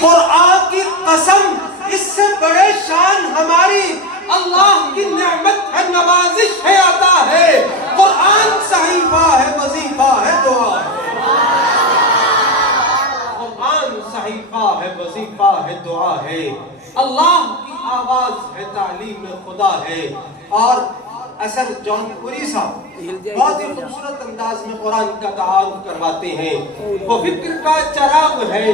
قرآن کی قسم، اس سے بڑے شان ہماری اللہ کی نعمت ہے، نوازش ہے، عطا ہے۔ قرآن صحیفہ ہے، وظیفہ ہے، دعا ہے۔ قرآن صحیفہ ہے، وظیفہ ہے، دعا ہے۔ اللہ کی آواز ہے، تعلیم خدا ہے۔ اور اصل جون پوری صاحب بہت ہی خوبصورت انداز میں قرآن کا تعارف کرواتے ہیں۔ وہ فکر کا چراغ ہے،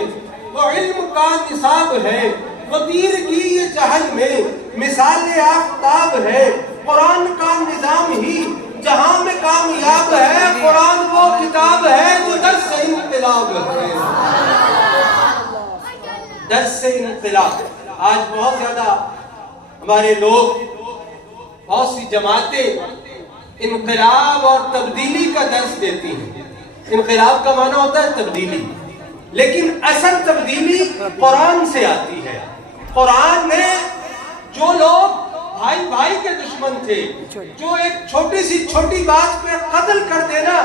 وہ علم کا نصاب ہے، وہ تیرگی یہ جہل میں مثال آفتاب ہے۔ قرآن کا نظام ہی جہاں میں کامیاب ہے، قرآن وہ کتاب ہے جو درس انقلاب ہے۔ درس انقلاب۔ آج بہت زیادہ ہمارے لوگ، بہت سی جماعتیں انقلاب اور تبدیلی کا درس دیتی ہیں۔ انقلاب کا معنی ہوتا ہے تبدیلی، لیکن اصل تبدیلی قرآن سے آتی ہے۔ قرآن نے جو لوگ بھائی بھائی کے دشمن تھے، جو ایک چھوٹی سی چھوٹی بات پہ قتل کر دینا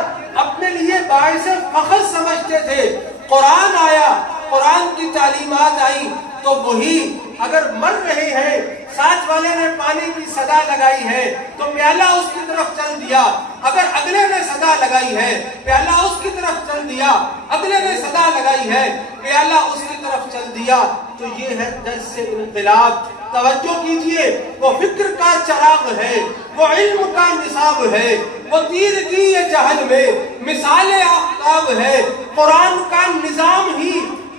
اپنے لیے باعث فخر سمجھتے تھے، قرآن آیا، قرآن کی تعلیمات آئی تو وہی اگر مر رہے ہیں، ساتھ والے نے پانی کی صدا لگائی ہے تو پیالہ اس کی طرف چل دیا، اگر اگلے نے صدا لگائی ہے پیالہ اس کی طرف چل دیا، اگلے نے صدا لگائی ہے پیالہ اس کی طرف چل دیا۔ تو یہ ہے درس انقلاب۔ توجہ کیجئے، وہ فکر کا چراغ ہے، وہ علم کا نصاب ہے، وہ تیرگی جہل میں مثال آفتاب ہے۔ قرآن کا نظام ہی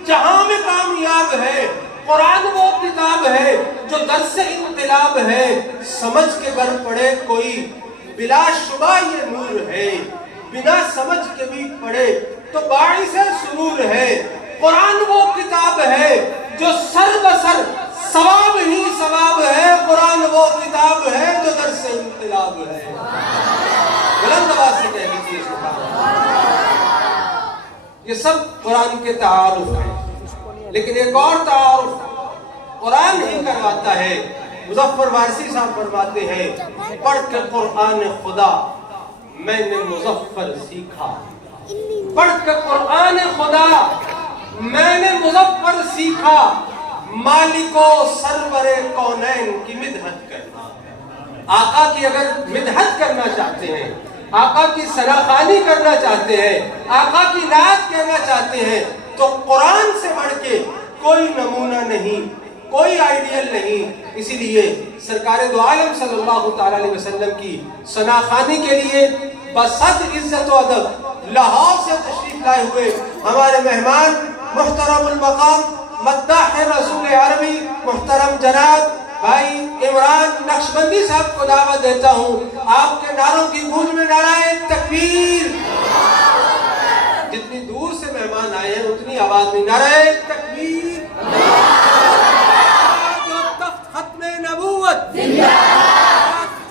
جہاں میں کامیاب ہے، قرآن وہ کتاب ہے جو درس انقلاب ہے۔ سمجھ کے گر پڑے کوئی بلا شبہ یہ نور ہے، بنا سمجھ کے بھی پڑھے تو باعث سرور ہے۔ قرآن وہ کتاب ہے جو سر بسر ثواب ہی ثواب ہے، قرآن وہ کتاب ہے جو درس انقلاب ہے۔ بلند آواز سے کہہ لیجیے سبحان اللہ۔ یہ سب قرآن کے تعارف ہیں، لیکن ایک اور تعارف قرآن ہی کرواتا ہے۔ مظفر وارثی صاحب فرماتے ہیں، پڑھ کے قرآن خدا میں نے مظفر سیکھا، پڑھ کے قرآن خدا میں نے مظفر سیکھا، مالک و سرور کونین کی مدحت کرنا۔ آقا کی اگر مدحت کرنا چاہتے ہیں، آقا کی سراخانی کرنا چاہتے ہیں، آقا کی نعت کہنا چاہتے ہیں تو قرآن سے بڑھ کے کوئی نمونہ نہیں، کوئی آئیڈیل نہیں۔ اسی لیے سرکار دو عالم صلی اللہ تعالیٰ علیہ وسلم کی سناخانی کے لیے بصد عزت و ادب لاہور سے تشریف لائے ہوئے ہمارے مہمان محترم المقام مداح رسول عربی محترم جناب بھائی عمران نقشبندی صاحب کو دعوت دیتا ہوں۔ آپ کے نعروں کی گونج میں نعرہ تکبیر۔ جتنی دور سے مہمان آئے ہیں اتنی آواز میں نعرہ تکبیر۔ جو تخت ختم نبوت،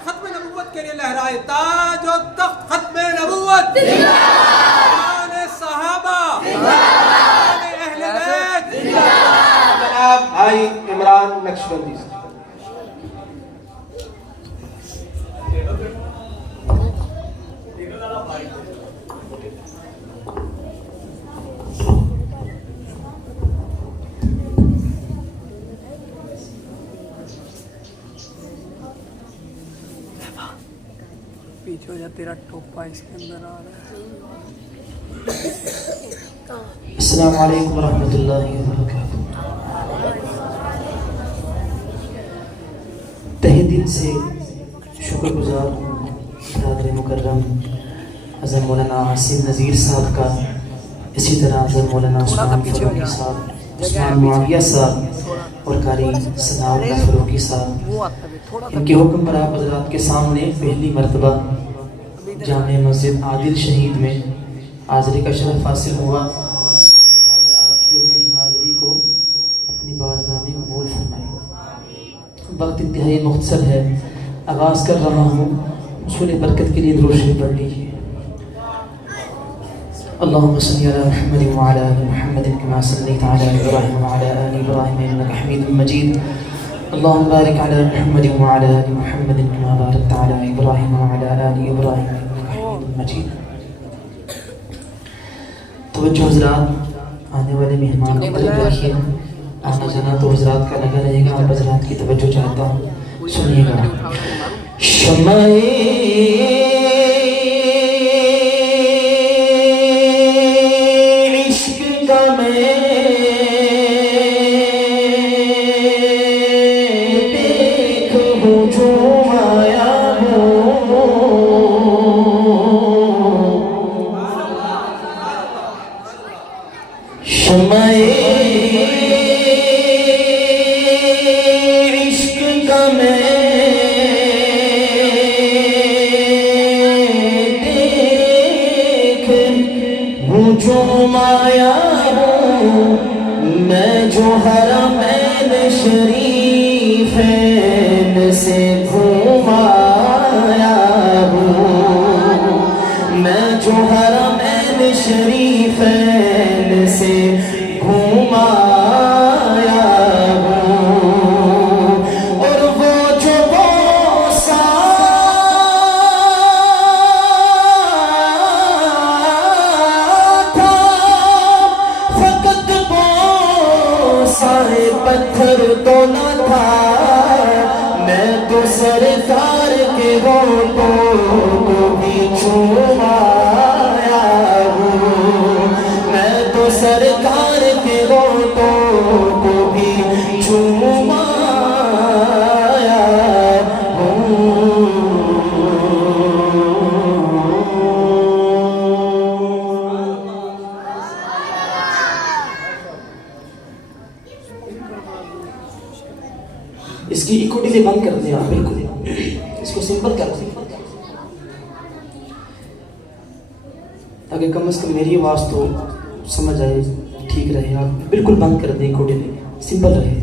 ختم نبوت کے لیے لہرائے تاج و تخت ختم نبوت، شان صحابہ، شان اہل بیت، جناب بھائی عمران نقشبندی صاحب۔ پیچھے ہو جا، تیرا ٹوپا اس کے اندر آ رہا ہے۔ السلام علیکم ورحمۃ اللہ وبرکاتہ۔ تہہ دل سے شکر گزار ہوں برادر مکرم حضرت مولانا عاصم نذیر صاحب کا، اسی طرح حضرت مولانا عثمان فروغی صاحب، عثمان معاویہ صاحب اور قاری ثناء اللہ فروغی صاحب، ان کے حکم پر آپ حضرات کے سامنے پہلی مرتبہ جامع مسجد عادل شہید میں حاضری کا شرف حاصل ہوا۔ اللہ تعالیٰ آپ کی اور میری حاضری کو اپنی بارگاہ میں قبول فرمائے۔ وقت انتہائی مختصر ہے، آغاز کر رہا ہوں، حصول برکت کے لیے درود شریف پڑھ لیجیے۔ اللهم صل على محمد وعلى آل محمد كما صليت على إبراهيم وعلى آل إبراهيم إنك حميد مجيد اللهم بارك على محمد وعلى آل محمد كما باركت على إبراهيم وعلى آل إبراهيم إنك حميد مجيد۔ توجہ حضرات، آنے والے مہمان کو طلب رکھیے۔ آنا جانا تو حضرات کا لگا رہے گا. آپ حضرات کی توجہ چاہتا ہوں, سنیے گا. شمع عشق کا میں دیکھ ہوں جو آیا ہوں. شمع عشق کا میں جو مایا ہوں, میں جو حرمین شریفین سے گھوم آیا ہوں, میں جو حرمین شریفین سے گھوم آیا ہوں. اور وہ جو بوسا پتھر تو نہ تھا, میں تو سرکار کے ہونٹوں کو بھی چوم آیا ہوں, میں تو سرکار کے ہونٹوں کو بھی چوم آیا ہوں. اس کی ایکوٹی سے بند کر دیا, بالکل اس کو سمپل کر دیا تاکہ کم از کم میری آواز تو سمجھ آئے, ٹھیک رہے. آپ بالکل بند کر دیں, ایکوٹی میں سمپل رہے.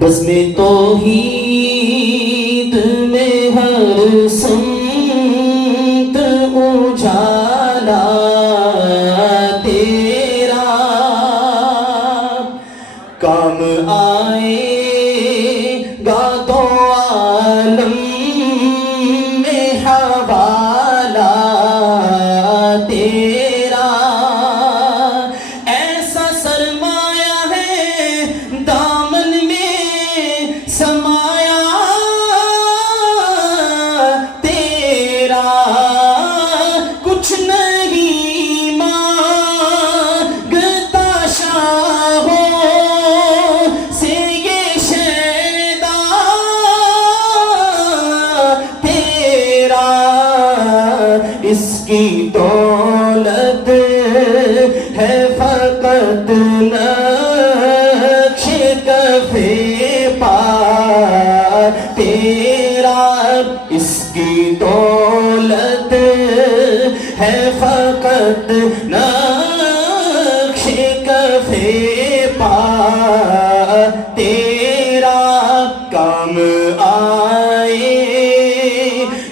بزم توحید میں ہر سمت اجالا تیرا کام آئے گا تو عالم میں حوالہ تیرا. ایسا سرمایہ ہے دامن میں سمایا تیرا, کچھ نہیں مانگتا شاہوں سے یہ شیدا تیرا. اس کی دولت ہے فقط نقش کف پا تیرا. اس کی دولت ہے فقط نقش کف پا تیرا. کام آئے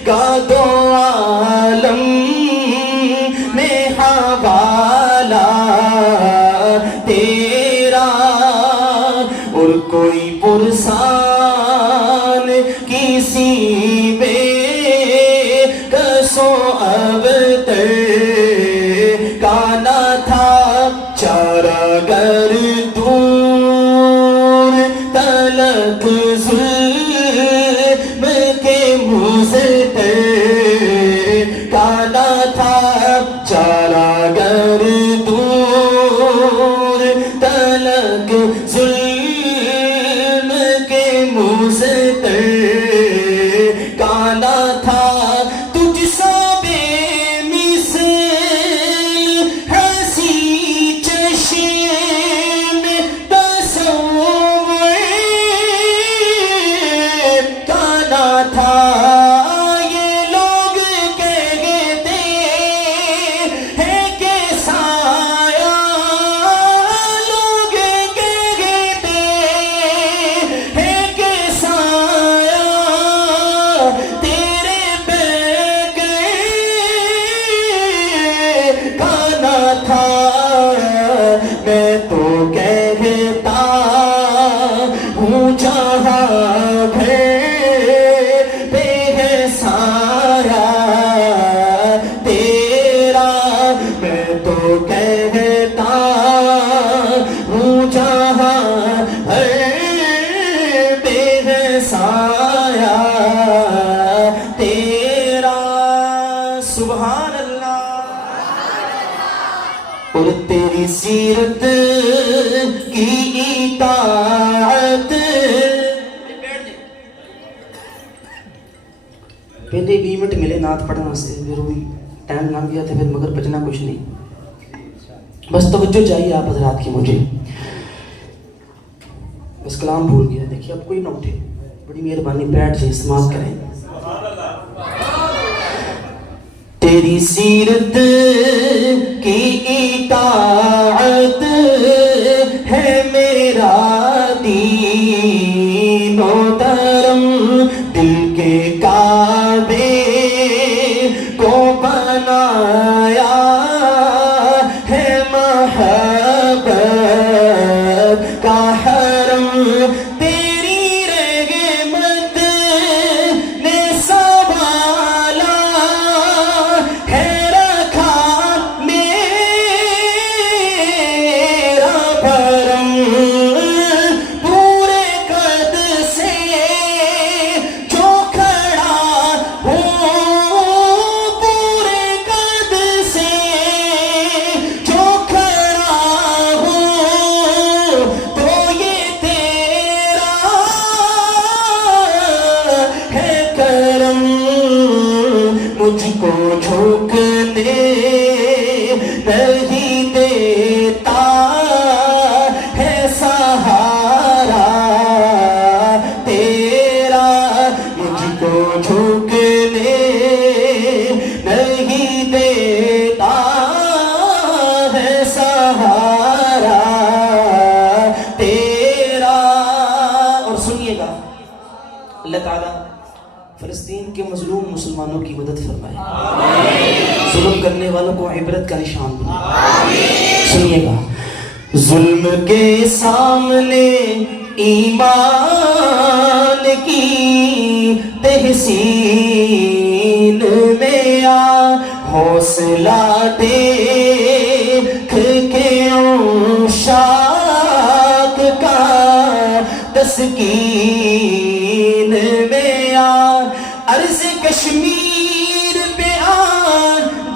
گا دو عالم میں حوالہ تیرا. اور کوئی پرسان کسی بے کسو اب کا نہ تھا, چارہ گر دور تلک ظلم کے مزتر کا نہ تھا, چارہ گر دور تلک ظلم کے مزتر کا نہ تھا. تجھ سا بے مثل ہنسی چشم تیری سیرت کی اطاعت. پہلے 20 منٹ ملے نعت پڑھنے واسطے، پھر وہی ٹائم لنگ گیا تھا، پھر مگر بچنا کچھ نہیں. بس توجہ چاہیے آپ حضرات کی مجھے. بس کلام بھول گیا. دیکھیے اب کوئی نہ اٹھے، بڑی مہربانی بیٹھ جائیں، سماعت کریں. تیری سیرت کی اطاعت ہے میرا دین و دھرم، دل کے کعبے کو بنایا ہے محبت کا حرم. تیری رحمت نے سنبھالا ہے، رکھا میرا بھرم. پورے قد سے جو کھڑا ہوں، پورے قد سے جو کھڑا ہوں، تو یہ تیرا ہے کرم. مجھ کو جھکنے نہیں دیتا ہے سہارا تیرا. مجھ کو جھکنے نہیں دیتا ہے سہارا تیرا. اور سنیے گا، اللہ تعالیٰ فلسطین کے مظلوم مسلمانوں کی مدد فرمائے، ظلم کرنے والوں کو عبرت کا نشان بنائے. سنیے گا، ظلم کے سامنے ایمان کی تحسین میں آ، حوصلہ دیکھ کے عشاق کا تسکین میں آ. عرض کشمیر پہ آ،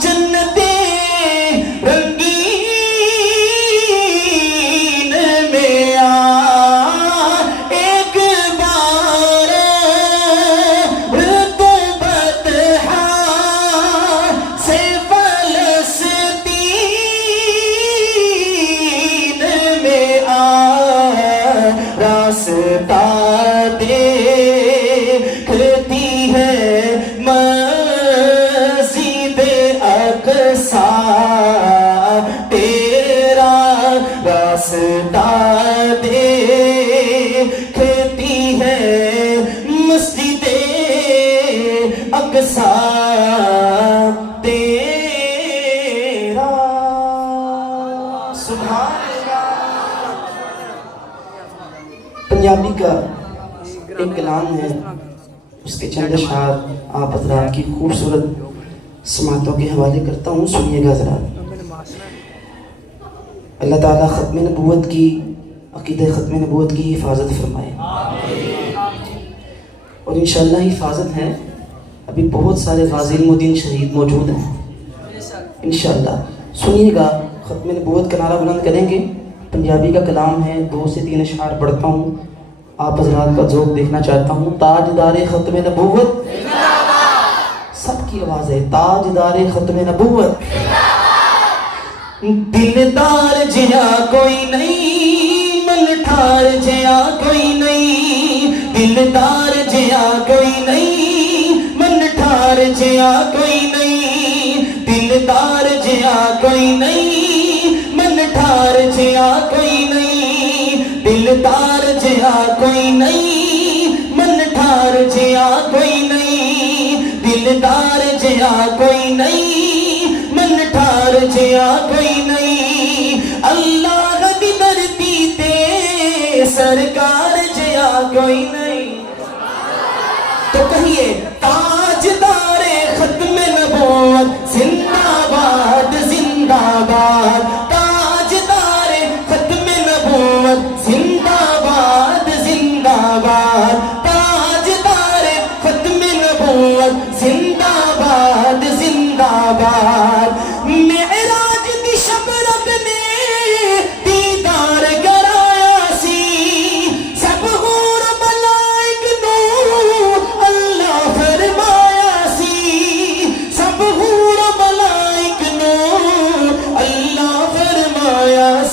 جنتیں رنگین میں آ. ایک بار تو بطحا سے فلسطین میں آ. راستہ دیکھتی ہے مسجد اقصی تیرا. راستہ دیکھتی ہے مسجد اقصی تیرا. سبحان اللہ. پنجابی کا ایک کلام ہے، اس کے چند اشعار آپ حضرات کی خوبصورت سماعتوں کے حوالے کرتا ہوں. سنیے گا حضرات. اللہ تعالیٰ ختم نبوت کی، عقیدہ ختم نبوت کی حفاظت فرمائے، اور انشاءاللہ حفاظت ہے. ابھی بہت سارے غازی علم الدین شہید موجود ہیں انشاءاللہ. سنیے گا، ختم نبوت کا نعرہ بلند کریں گے. پنجابی کا کلام ہے، 2 سے 3 اشعار پڑھتا ہوں، آپ حضرات کا ذوق دیکھنا چاہتا ہوں. تاجدار ختم نبوت، سب کی آواز ہے، تاجدار ختم نبوت. دلدار جیا کوئی نہیں، من ٹھار جیا کوئی نہیں. دلدار جیا کوئی نہیں، من ٹھار جیا کوئی نہیں. دلدار جیا کوئی نہیں، من ٹھار جیا کوئی نہیں. دلدار جیا کوئی نہیں، من ٹھار جیا کوئی نہیں. دلدار جیا کوئی نہیں، من ٹھار جیا کوئی نہیں. اللہ دی دھرتی تے سرکار جیا کوئی نہیں. تو کہیے، تاجدار ختم نبوت زندہ باد زندہ باد. تاجدار ختم نبوت زندہ باد زندہ باد. تاجدار ختم نبوت زندہ باد زندہ باد. معراج دی شب رب نے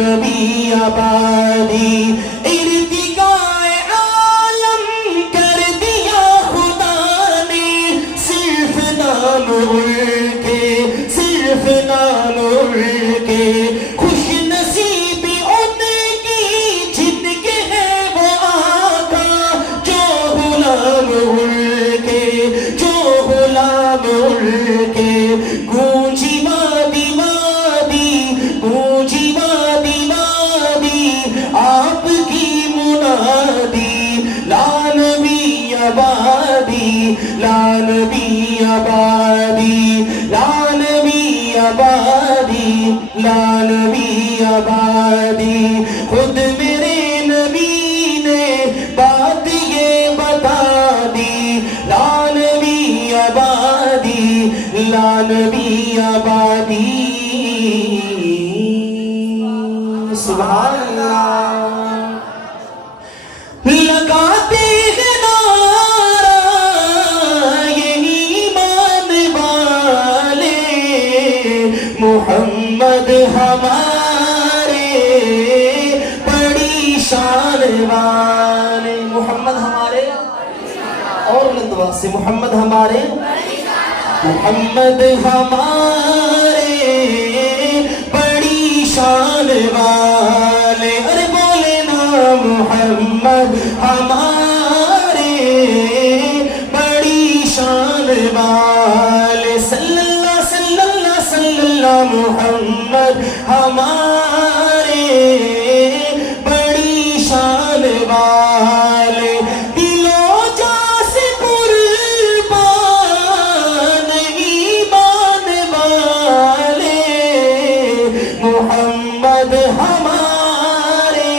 نبی آبادی ارتقائے عالم کر دیا خدا نے صرف نام ان کے خوش نصیبی ان کی جن کے ہے وہ آقا جو غلام ان کے گونجی وادی آپ کی منادی لا نبی آبادی لا نبی آبادی لا نبی آبادی لا نبی آبادی خود میرے نبی نے بات یہ بتا دی لا نبی آبادی لا نبی آبادی سبحان اللہ لگاتے ہیں نعرہ یہ ایمان والے محمد ہمارے بڑی شان والے محمد ہمارے اور بلند سے محمد ہمارے محمد ہمارے بڑی شان والے ارے بولے نا محمد ہمارے بڑی شان والے صلی اللہ محمد ہمارے بڑی شان والے دلوں جا سے قربان ایمان والے محمد ہمارے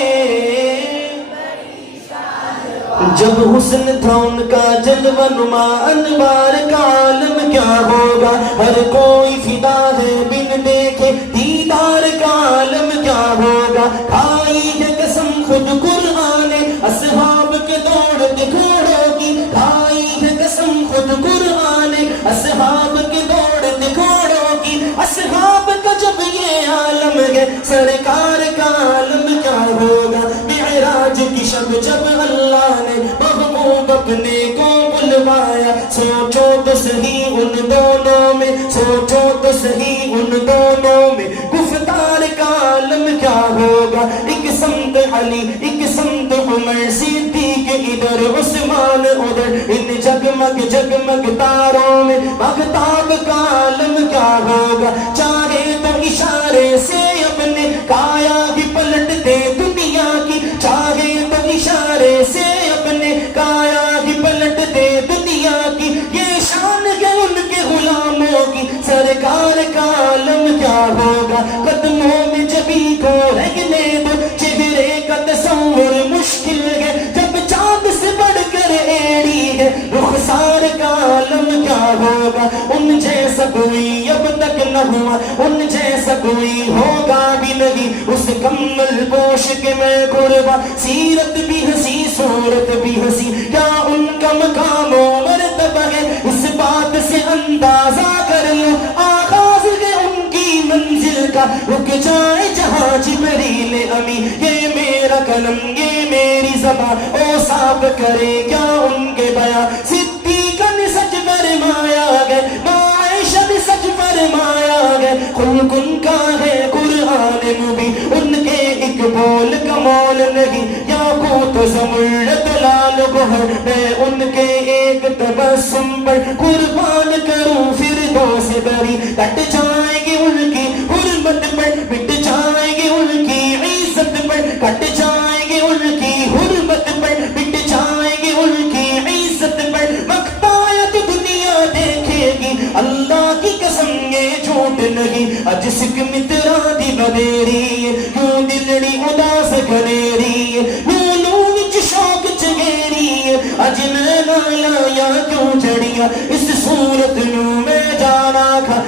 جب حسن تھا ان کا جلوہ نما انوار کا عالم کیا ہوگا ہر کوئی فدا ہے بن دیکھے دیدار کا عالم کیا ہوگا کھائی ہے قسم خود قرآن اصحاب کے دوڑتے گھوڑوں کی کھائی ہے قسم خود قرآن اصحاب کے دوڑتے گھوڑوں کی اصحاب کا جب یہ عالم ہے سرکار کا عالم کیا ہوگا معراج کی شب جب اللہ نے محبوب اپنے کو بلوایا سوچو تو صحیح ان دونوں میں سوچو تو صحیح ان دونوں میں گفتار کا عالم کیا ہوگا ایک سمت علی ایک سمت عمر صدیق ادھر عثمان ادھر ان جگمگ تاروں میں مغتاب کا عالم کیا ہوگا چاہے تو اشارے سے اپنے کایا ہی پلٹ دے دنیا کی چاہے تو اشارے سے اپنے کایا ہی پلٹ دے دنیا کی یہ شان ہے ان کے غلاموں کی سرکار کا عالم کیا ہوگا قدموں میں جبھی کو رہنے دو چہرے کا تصور مشکل ہے جب چاند سے بڑھ کر ایڑی ہے رخسار کا عالم کیا ہوگا ان جیسا کوئی اب تک نہ ہوا ان جیسا کوئی ہوگا بھی نہیں اس کمل پوش کے میں قربا سیرت بھی ہنسی صورت بھی ہنسی کیا ان کا مقام و مرتبہ ہے اس بات سے اندازہ کر لو آغاز ہے ان کی منزل کا رک جائے جہاں جبریل امی یہ میرا قلم یہ میری زبان او صاف کرے کیا ان کے بیان صدیقہ نے سچ فرمایا گئے عائشہ نے سچ فرمایا گئے خلق ان کا ہے قرآن مبین ان کے ایک بول کا مول نہیں یاقوت زمرد لال گوہر میں ان کے ایک تبسم پر قربان کروں فردوس بری کٹ جائیں گے ان کی حرمت پر مٹ جائیں گے ان کی عزت پر کٹ جائیں گے ان کی حرمت پر مٹ جائیں گے ان کی عزت پر مقتایت دنیا دیکھے گی اللہ کی قسم یہ جھوٹ نہیں اجس کی مترا دی بدیری یوں دلڑی اداس کریری یوں نوچ شوق چگیری اج میں لایا کیوں چڑیا اس صورت نو میں جانا کھا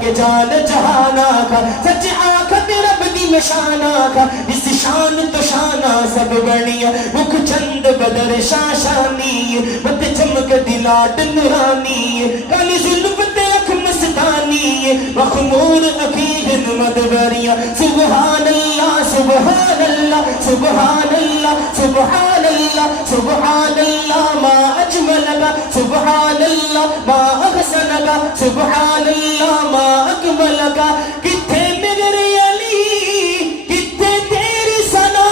کہ جان جہانا کھا سچ آنکھا تیرا بدی میں شانا کھا اس شان تو شانا سب بڑیا مکھ چند بدر شاشانی مت چمک دلاٹ نورانی کالی ظلم تے اکھ مستانی ثانی مخمور عقیل مدبریاں سبحان اللہ سبحان اللہ سبحان اللہ سبحان اللہ سبحان اللہ ما اجملک سبحان اللہ ما احسنک سبحان اللہ ما اکملک کتھے میرے علی کتھے تیری ثنا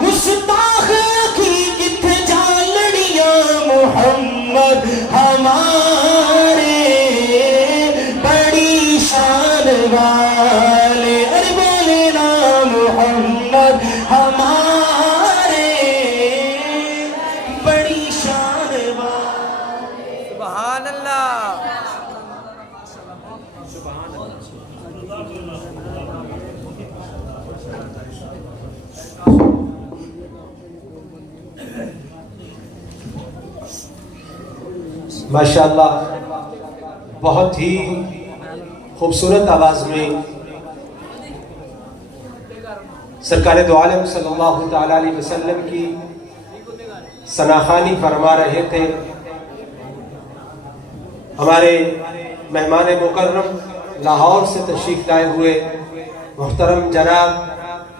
مشتاق کی کتھے جالڑیاں محمد ہمارے بڑی شان والے ارے بولے نا محمد ہمارے بڑی شان والے سبحان اللہ. ماشاءاللہ بہت ہی خوبصورت آواز میں سرکار دو عالم صلی اللہ تعالی علیہ وسلم کی ثناخوانی فرما رہے تھے ہمارے مہمان مکرم لاہور سے تشریف لائے ہوئے محترم جناب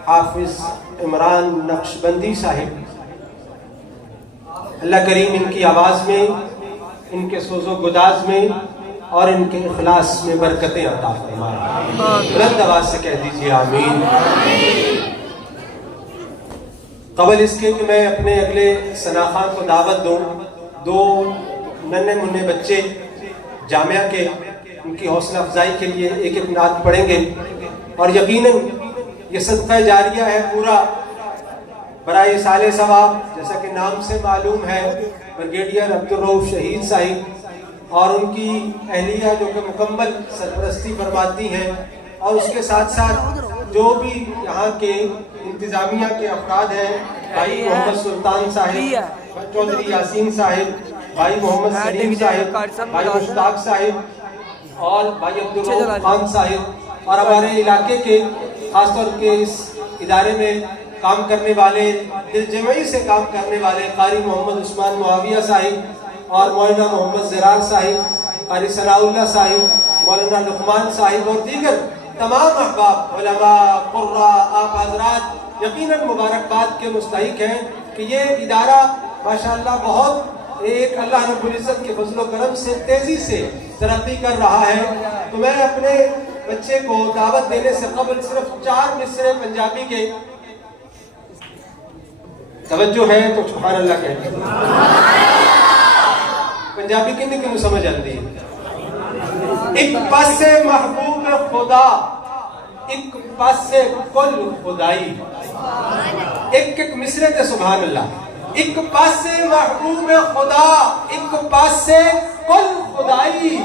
حافظ عمران نقشبندی صاحب. اللہ کریم ان کی آواز میں ان کے سوز و گداز میں اور ان کے اخلاص میں برکتیں عطا فرمائے. بلند آواز سے کہہ دیجیے آمین. قبل اس کے کہ میں اپنے اگلے ثناخوان کو دعوت دوں، دو ننھے منھے بچے جامعہ کے ان کی حوصلہ افزائی کے لیے ایک ایک نعت پڑھیں گے، اور یقیناً یہ صدقہ جاریہ ہے پورا برائے سال ثواب. جیسا کہ نام سے معلوم ہے بریگیڈیئر عبدالرؤف شہید صاحب اور ان کی اہلیہ جو کہ مکمل سرپرستی فرماتی ہیں، اور اس کے ساتھ ساتھ جو بھی یہاں کے انتظامیہ کے افراد ہیں، بھائی محمد سلطان صاحب، چودھری یاسین صاحب، بھائی محمد سلیم صاحب، بھائی مشتاق صاحب اور بھائی عبدالرؤف خان صاحب، اور ہمارے علاقے کے خاص طور کے اس ادارے میں کام کرنے والے، دل جمعی سے کام کرنے والے قاری محمد عثمان معاویہ صاحب اور مولانا محمد زرار صاحب، قاری ثناء اللہ صاحب، مولانا لقمان صاحب اور دیگر تمام احباب علماء قراء آپ حضرات یقیناً مبارکباد کے مستحق ہیں کہ یہ ادارہ ماشاءاللہ بہت ایک اللہ رب العزت کے فضل و کرم سے تیزی سے ترقی کر رہا ہے. تو میں اپنے بچے کو دعوت دینے سے قبل صرف 4 مصرے پنجابی کے، توجہ ہے تو سبحان اللہ کہتے ہیں. پنجابی کنی کنو سمجھ آتی ہے. ایک پاسے محبوب خدا، ایک پاسے کل خدائی. ایک ایک مصرے تے سبحان اللہ. ایک پاسے محبوب خدا، ایک پاسے کل خدائی.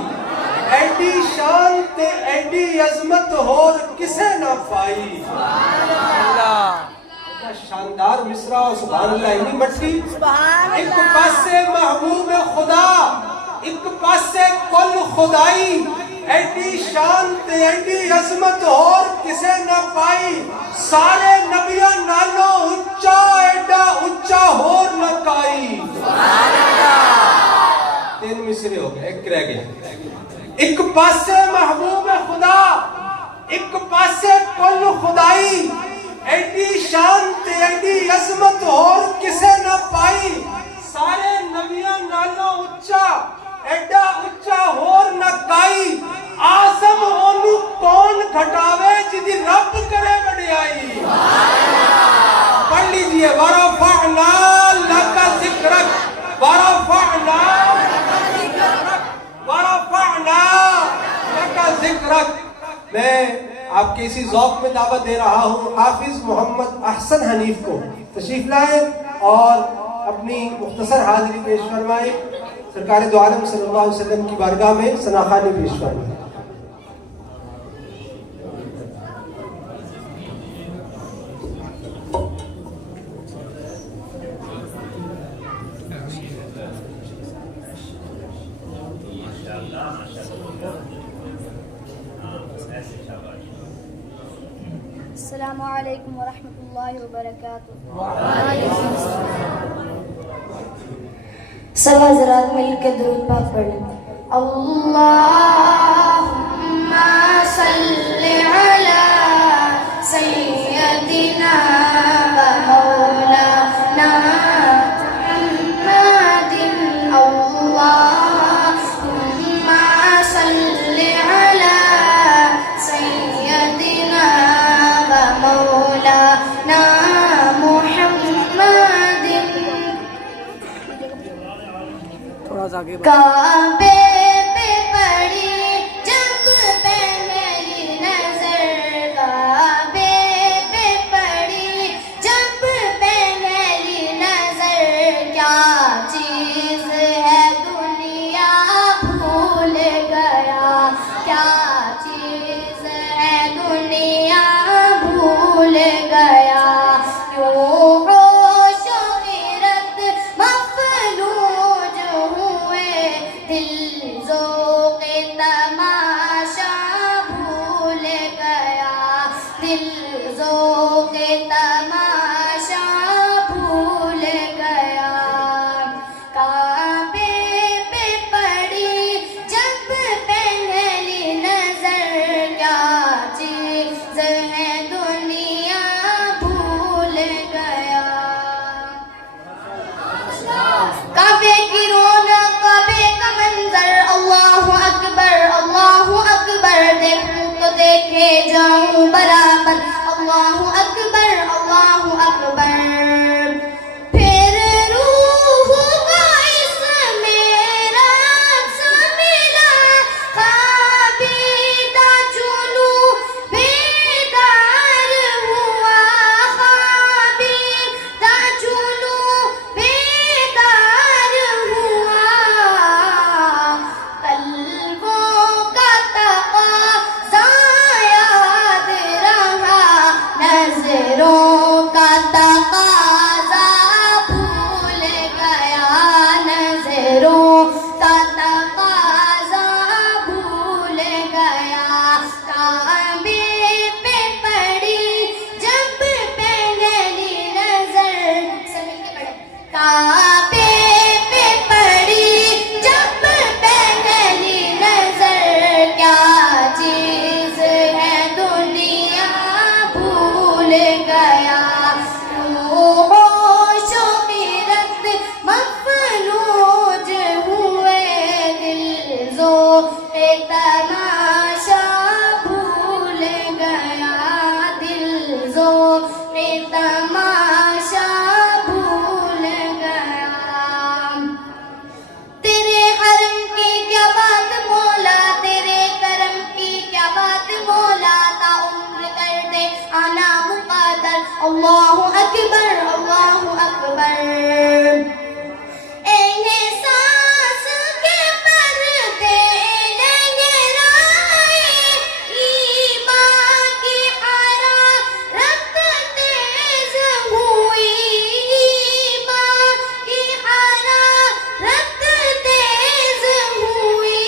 ایڈی شان تے ایڈی عظمت ہور کسے نہ پائی. شاندار مصرع اور سبحان اللہ اتنی مٹی. ایک پاسے محبوب خدا، ایک پاسے کل خدائی. ایڈی شان تے ایڈی عظمت اور کسے نہ پائی. سارے نبیوں نالوں اچا ایڈا اچا ہور نہ کائی. 3 مصرے ہو گئے، ایک رہ گیا. ایک پاسے محبوب خدا، ایک پاسے کل خدائی. ایڈی شان تے ایڈی عظمت اور کسے نہ پائی. سارے نبیوں نالوں اچا ایڈا اچا ہور نہ کائی. آزم اونو کون گھٹاوے جدی رب کرے وڈیائی. پڑھ لیجئے ورفعنا لک ذکرک، ورفعنا لک ذکرک. میں آپ کے اسی ذوق میں دعوت دے رہا ہوں حافظ محمد احسن حنیف کو تشریف لائیں اور اپنی مختصر حاضری پیش فرمائیں. سرکار دو عالم صلی اللہ علیہ وسلم کی بارگاہ میں ثناخوانی پیش فرمائیں. السلام علیکم ورحمۃ اللہ وبرکاتہ. سب حضرات مل کے درود پاک پڑھیں. اللہ صل على سيدنا ومولانا محمد اللهم صل على سيدنا ومولانا محمد تھوڑا سا آگے کعبے پہ پڑی جب پہلی نظر کعبے پہ پڑی جب پہلی نظر کیا چیز ہے دنیا بھول گیا کیا چیز ہے دنیا بھول گیا یوں ہوش و غیرت مفلوج ہوئے دل ذوق تماشا بھول گیا دل ذوق تماشا بھول گیا کعبے پہ پڑی جب پہلی نظر کیا چیز ہے دنیا بھول گیا کعبے کی رونق کعبے کا منظر اللہ اکبر دیکھوں تو دیکھے جاؤں برابر اللہ اکبر پھر روح کا اس میرا ملا خوابیدہ جنوں بیدار ہوا خوابیدہ جنوں بیدار ہوا قلبوں کا تقاضا یاد رہا نظروں کا تقاضا بھول گیا نظروں کا تقاضا بھول گیا کعبے پہ پڑی جب پہلی نظر کعبے پہ پڑی جب پہلی نظر کیا چیز ہے دنیا بھول گیا ہوش و غیرت مفلوج ہوئے دل ذوق تماشا بھول گیا دل ذوق تماشا بھول گیا تیرے حرم کی کیا بات مولا تیرے کرم کی کیا بات مولا تا عمر کر دے آنا مقدر اللہ اکبر احساس کے پردے لگرائے ایمان کی حرارت تیز ہوئی ایمان کی حرارت تیز ہوئی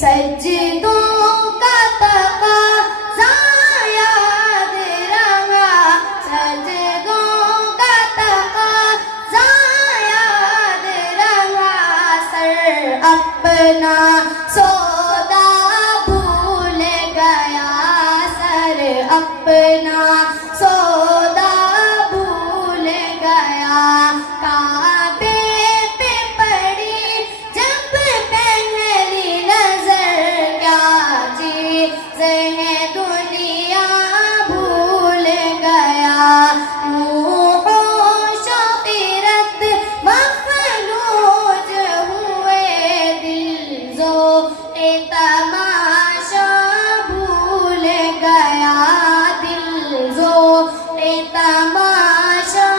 سجدوں کا تقاضا یاد رہا سجدوں کا تقاضا یاد رہا سر اپنا سودا بھول گیا سر اپنا سودا بھول گیا کعبے پہ پڑی جب پہلی نظر کیا چیز ہے دنیا بھول گیا ہوش و غیرت مفلوج ہوئے دل ذوق تماشا بھول گیا دل ذوق تماشا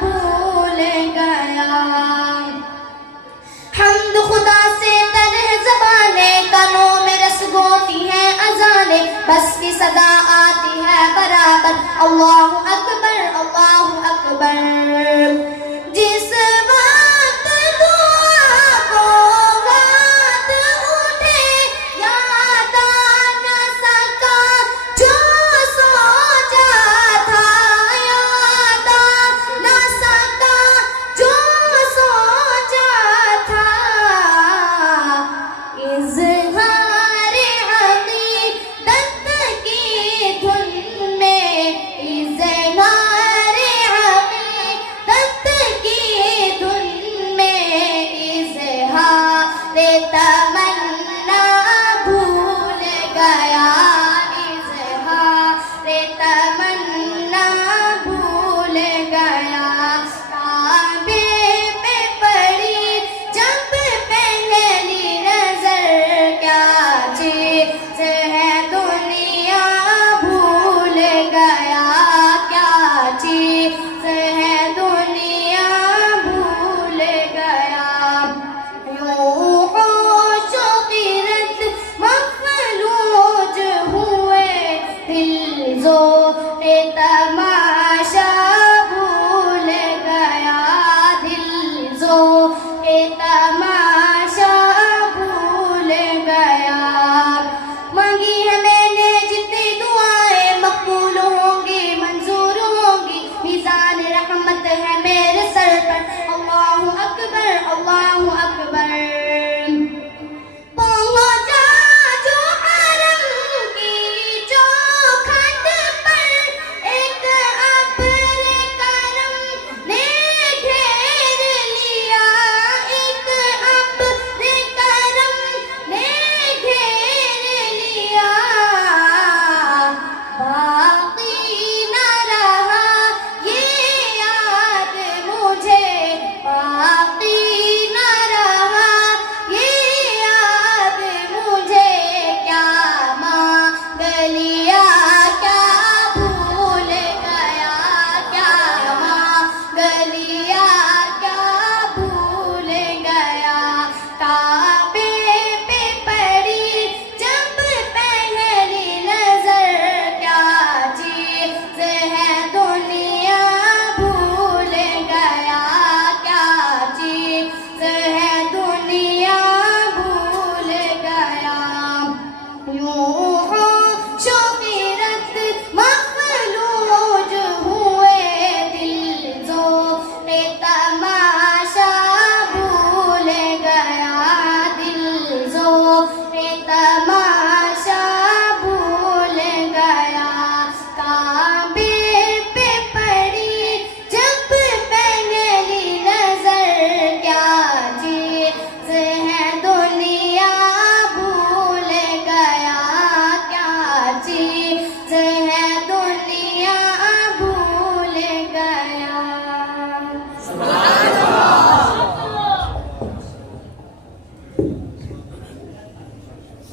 بھول گیا حمد خدا سے تنہ زبانیں کانوں میں رس گوتی ہیں اذانیں بس کی صدا آتی ہے برابر اللہ اکبر جس وقت دعا کو بات اٹھے یاد آ نہ سکا جو سوچا تھا یاد آ نہ سکا جو سوچا تھا اظہار حقیقت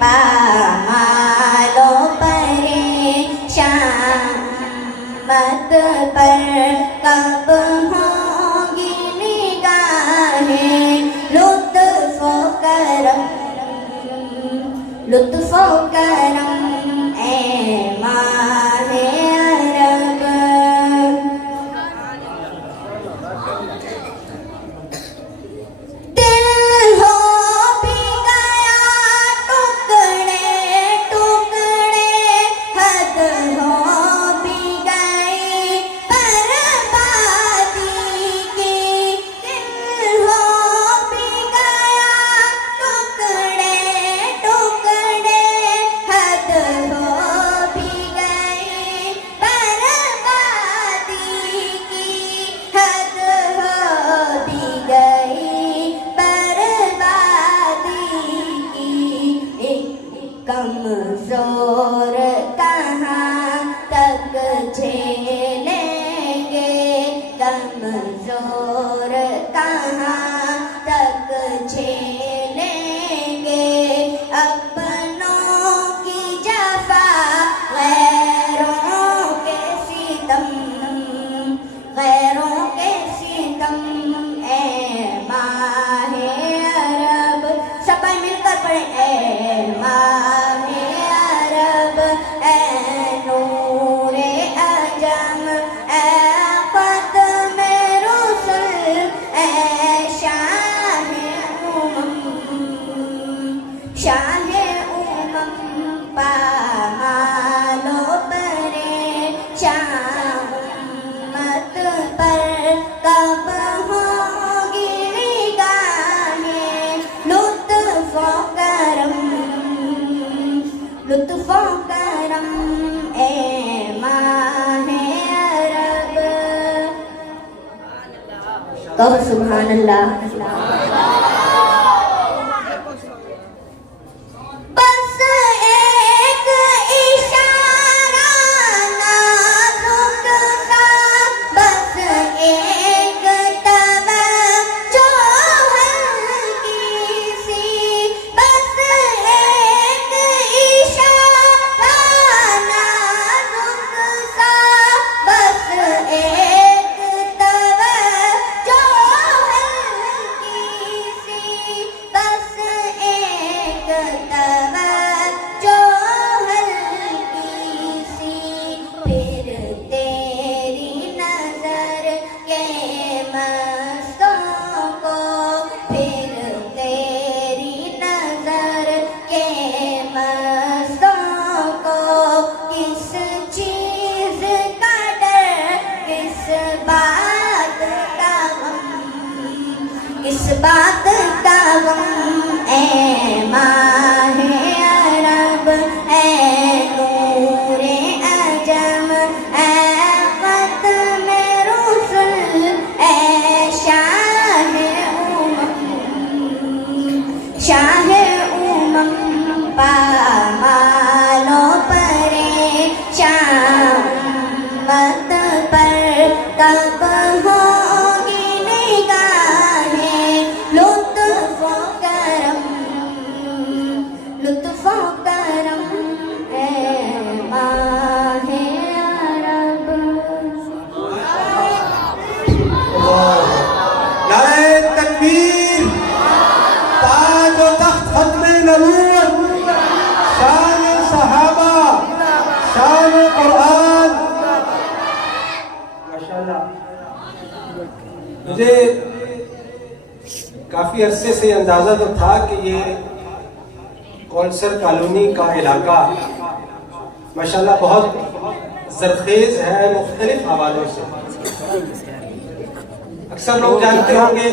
پامالوں پریشان مت پر کب ہوں گی نگاہیں لطف و کرم لطف و کرم اے ماہ عرب دل ہو بھی گیا ٹکڑے ٹکڑے حد ہو بھی گئی بربادی کی دل ہو بھی گیا ٹکڑے ٹکڑے حد ہو بھی گئی بربادی کی حد ہو بھی گئی بربادی کی ایک کمزور کہاں تک جھیلیں گے کمزور کہاں تک جھیلیں گے اپنوں کی جفا غیروں کے ستم غیروں کے ستم اے ماہ عرب سب مل کر پڑھیں اے ماہ عرب اے نور عجم اے ختم رسل اے شاہ شاہ پامالوں پریشان مت پر کب ہوگی نگاہیں لطف و کرم لطف و کرم اے ماہ عرب کہو سبحان اللہ بس ایک اشارہ نازک سا بس ایک توجہ ہلکی سی بس ایک اشارہ نازک سا بس ایک توجہ ہلکی سی بس ایک توجہ ہلکی سی پھر تیری نظر کے مستوں کو پھر تیری نظر کے مستوں کو کس چیز کا ڈر کس بات کا غم کس بات کا غم اے ماہ عرب اے نور عجم اے ختم رسل اے شاہ شاہ پامالوں پریشان مت پر کب ہوگی نگاہیں لطف و کرم لطف و کرم اے ماہ عرب نعرہ تکبیر تاج و تخت ختم نبوت شان صحابہ شان قرآن ماشاءاللہ مجھے کافی عرصے سے اندازہ تو تھا کہ یہ کونسر کالونی کا علاقہ ماشاءاللہ بہت زرخیز ہے مختلف حوالوں سے اکثر لوگ جانتے ہوں گے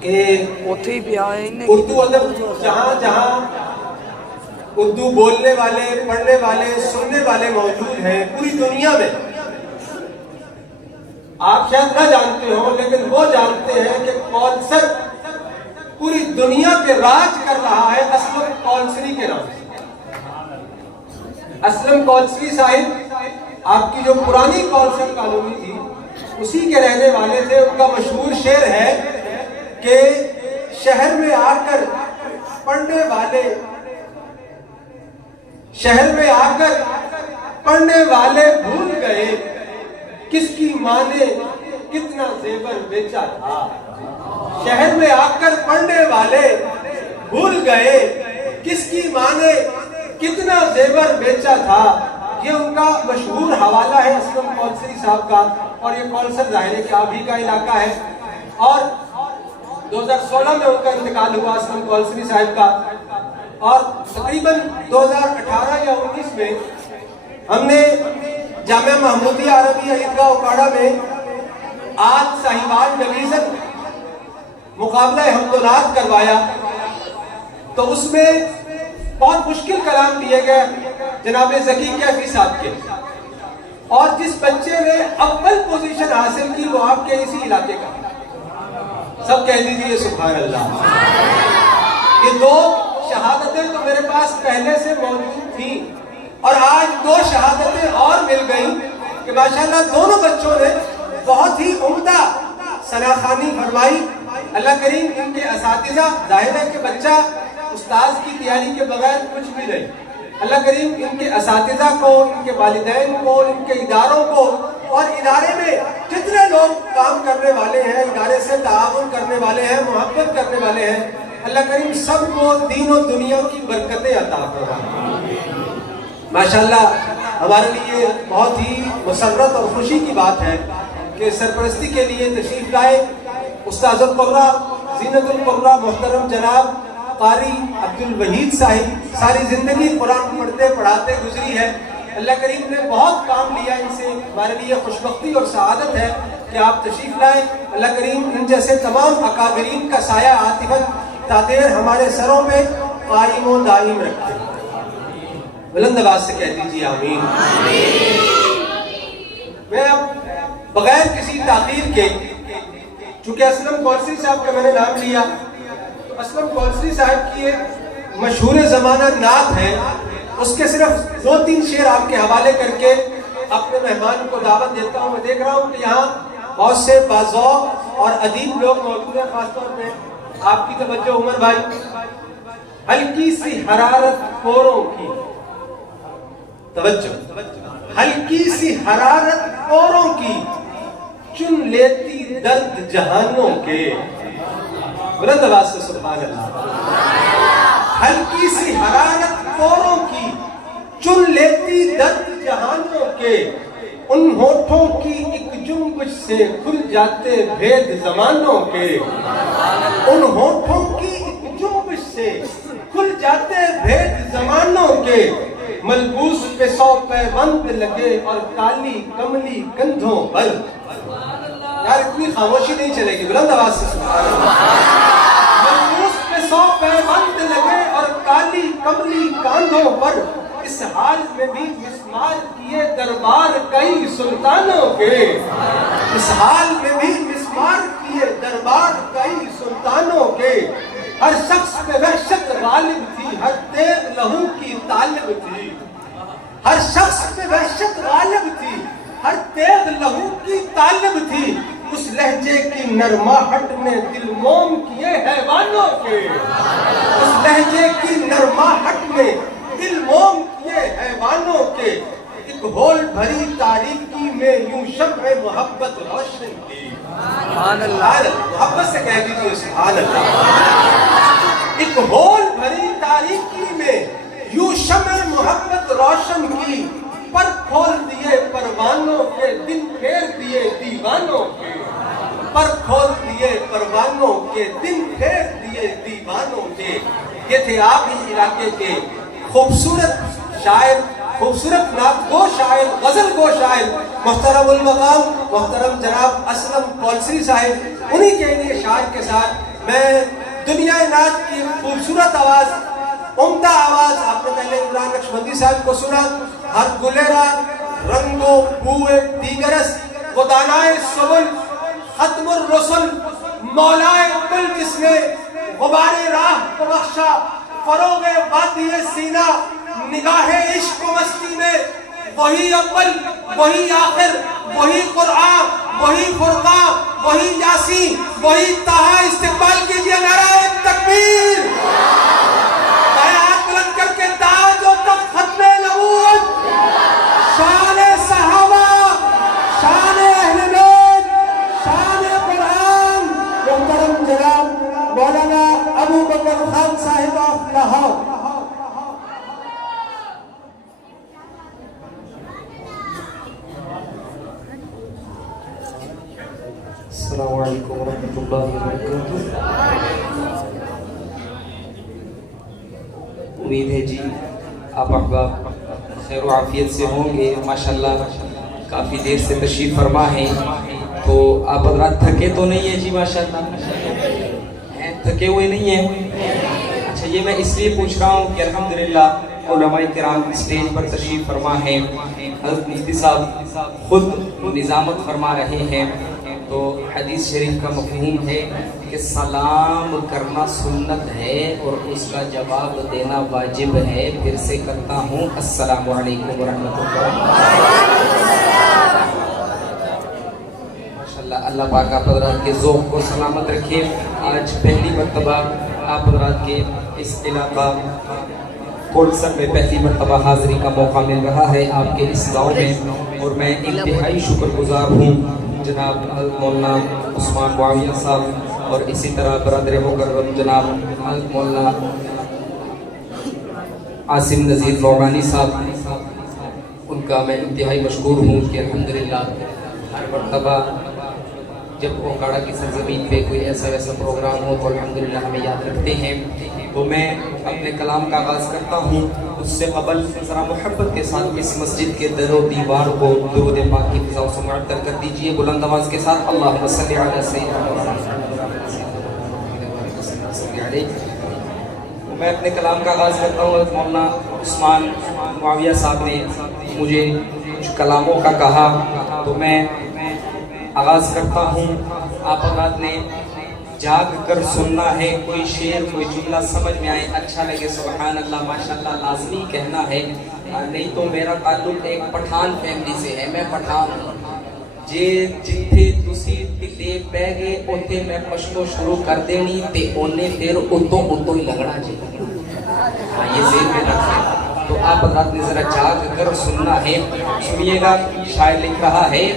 کہ ਉੱਥੇ ਹੀ ਪਿਆ ਇਹਨੇ اردو ادب جہاں جہاں اردو بولنے والے پڑھنے والے سننے والے موجود ہیں پوری دنیا میں آپ شاید نہ جانتے ہوں لیکن وہ جانتے ہیں کہ کونسر پوری دنیا پہ راج کر رہا ہے اسلم کونسری کے نام سے اسلم کونسری صاحب آپ کی جو پرانی کونسر کالونی تھی اسی کے رہنے والے تھے ان کا مشہور شعر ہے کہ شہر میں آ کر پڑھنے والے شہر میں آ کر پڑھنے والے بھول گئے کس کی ماں نے کتنا زیور بیچا تھا. شہر میں آ کر پڑھنے والے بھول گئے کس کی ماں نے کتنا زیور بیچا تھا. یہ ان کا مشہور حوالہ ہے اسلم کولسری صاحب کا, اور یہ کولسر ظاہر ہے کہ آپ ہی کا علاقہ ہے. اور 2016 میں ان کا انتقال ہوا اسلم کولسری صاحب کا, اور تقریباً 2018 یا 19 میں ہم نے جامعہ محمودیہ عربیہ عیدگاہ اوکاڑا میں آج ساہیوال ڈویژن مقابلہ حمد و نعت کروایا. تو اس میں بہت مشکل کلام دیے گئے جناب ذکی کیفی صاحب کے, اور جس بچے نے اول پوزیشن حاصل کی وہ آپ کے اسی علاقے کا. سب کہہ دیجیے سبحان اللہ. یہ 2 شہادتیں تو میرے پاس پہلے سے موجود تھیں, اور آج 2 شہادتیں اور مل گئیں کہ ماشاءاللہ دونوں بچوں نے بہت ہی عمدہ ثناخوانی فرمائی. اللہ کریم ان کے اساتذہ, ظاہر ہے کہ بچہ استاذ کی تیاری کے بغیر کچھ بھی نہیں, اللہ کریم ان کے اساتذہ کو, ان کے والدین کو, ان کے اداروں کو, اور ادارے میں جتنے لوگ کام کرنے والے ہیں, ادارے سے تعاون کرنے والے ہیں, محبت کرنے والے ہیں, اللہ کریم سب کو دین و دنیا کی برکتیں عطا فرمائے. ماشاءاللہ ہمارے لیے بہت ہی مسرت اور خوشی کی بات ہے کہ سرپرستی کے لیے تشریف لائے استاذ القرہ زینت القرہ محترم جناب قاری عبد الوحید صاحب. ساری زندگی قرآن پڑھتے پڑھاتے گزری ہے. اللہ کریم نے بہت کام لیا ان سے. ہمارے لیے خوشبختی اور سعادت ہے کہ آپ تشریف لائیں. اللہ کریم ان جیسے تمام اکابرین کا سایہ عاطفت تادیر ہمارے سروں پہ قائم و دائم رکھے. بلند آواز سے کہہ دیجیے آمین. میں اب بغیر کسی تاخیر کے, چونکہ اسلم کولسری صاحب کا میں نے نام لیا, تو اسلم کولسری صاحب کی ایک مشہور زمانہ نعت ہے, اس کے صرف 2-3 شعر آپ کے حوالے کر کے اپنے مہمان کو دعوت دیتا ہوں. میں دیکھ رہا ہوں کہ یہاں بہت سے باذوق اور ادیب لوگ موجود ہیں, خاص طور پہ آپ کی توجہ عمر بھائی. ہلکی سی حرارت پوروں کی, توجہ, ہلکی سی حرارت پوروں کی چن لیتی درد جہانوں کے. بلند آواز سے سبحان اللہ. ہلکی سی حرارت پوروں کی چن لیتی درد جہانوں کے, ان ہونٹوں کی ایک جنبش سے کھل جاتے بھید زمانوں کے. ان ہونٹوں کی ایک جنبش سے کھل جاتے بھید زمانوں کے, ملبوس پہ 100 پیوند لگے اور کالی کملی کندھوں پر. یار اتنی خاموشی نہیں چلے گی, بلند آواز سے سبحان اللہ. ملبوس پہ 100 پیوند لگے اور کالی کملی کاندھوں پر, اس حال میں بھی مسمار کیے دربار کئی سلطانوں کے. اس حال میں بھی مسمار کیے دربار کئی سلطانوں کے. ہر شخص پہ وحشت غالب تھی, ہر تیغ لہو کی طالب تھی. ہر شخص پہ وحشت غالب تھی, ہر تیغ لہو کی طالب تھی. اس لہجے کی نرماہٹ نے دل موم کیے حیوانوں کے. اس لہجے کی نرماہٹ نے دل موم کیے حیوانوں کے. ایک ہول بھری تاریکی میں یوں شمع محبت روشن کی. سبحان اللہ. محبت سے کہہ دیجیے سبحان اللہ. ایک ہول بھری تاریکی میں یوں شمع محبت روشن کی, پر کھول دیے پروانوں کے, دن پھیر دیے دیوانوں کے. پر کھول دیے پروانوں کے, دن پھیر دیے دیوانوں کے. یہ تھے آپ ہی علاقے کے خوبصورت شاعر, خوبصورت نعت گو شاعر, غزل گو شاعر محترم المقام محترم جناب اسلم کولسری صاحب. انہی کے لیے شاعر کے ساتھ میں دنیا نعت کی خوبصورت آواز, عمدہ آواز, آپ نے پہلے عمران نقشبندی صاحب کو سنا, ہر گلیرا رنگو بوئے دیگرس, خدانائے سبل ختم الرسل, مولائے کل جس نے غبار راہ کو بخشا, فروغ وادی سینہ نگاہ عشق و مستی میں, وہی اول وہی آخر وہی قرآن وہی فرقان وہی یاسین وہی طٰہٰ. استقبال کیجئے نعرہ تکبیر. ہاتھ بلند کر کے تاج و تخت ختم علیکم ورحمۃ اللہ وبرکاتہ. امید ہے جی آپ احباب خیر و عافیت سے ہوں گے. ماشاءاللہ کافی دیر سے تشریف فرما ہیں, تو آپ حضرات تھکے تو نہیں ہیں جی؟ ماشاءاللہ تھکے ہوئے نہیں ہیں؟ اچھا, یہ میں اس لیے پوچھ رہا ہوں کہ الحمدللہ علماء کرام اسٹیج پر تشریف فرما ہیں, حضرت مفتی صاحب خود نظامت فرما رہے ہیں. تو حدیث شریف کا مفہوم ہے کہ سلام کرنا سنت ہے اور اس کا جواب دینا واجب ہے. پھر سے کرتا ہوں, السلام علیکم ورحمۃ اللہ. ماشاءاللہ اللہ پاک آپ حضرات کے ذوق کو سلامت رکھے. آج پہلی مرتبہ آپ حضرات کے اس علاقہ کوٹسر میں پہلی مرتبہ حاضری کا موقع مل رہا ہے آپ کے اس گاؤں میں, اور میں انتہائی شکر گزار ہوں جناب مولانا عثمان معاویہ صاحب اور اسی طرح برادر مکرم جناب مولانا عاصم نذیر لورانی صاحب. ان کا میں انتہائی مشکور ہوں کہ الحمدللہ ہر مرتبہ جب اوکاڑا کی سرزمین پہ کوئی ایسا ویسا پروگرام ہو تو الحمدللہ ہمیں یاد رکھتے ہیں. تو میں اپنے کلام کا آغاز کرتا ہوں. اس سے قبل ذرا محبت کے ساتھ اس مسجد کے در و دیوار کو درود پاک کی فضاؤں سے معطر کر دیجئے بلند آواز کے ساتھ. اللہم صلی علی سیدنا محمد. میں اپنے کلام کا آغاز کرتا ہوں. مولانا عثمان معاویہ صاحب نے مجھے کچھ کلاموں کا کہا تو میں آغاز کرتا ہوں. آپ حضرات نے جاگ کر سننا ہے, کوئی شعر کوئی جملہ سمجھ میں آئے اچھا لگے سبحان اللہ ماشاءاللہ لازمی کہنا ہے, نہیں تو میرا تعلق ایک پٹھان فیملی سے ہے. میں پٹھان ہوں جے جتھے تسی پتے پہ گئے اوتھے میں پشتو شروع کر دینی تے اونے پھر اتوں ہی لگنا جی. یہ ذہن میں رکھیں. تو آپ حضرات نے ذرا جاگ کر سننا ہے. سنیے گا, شاعر لکھ رہا ہے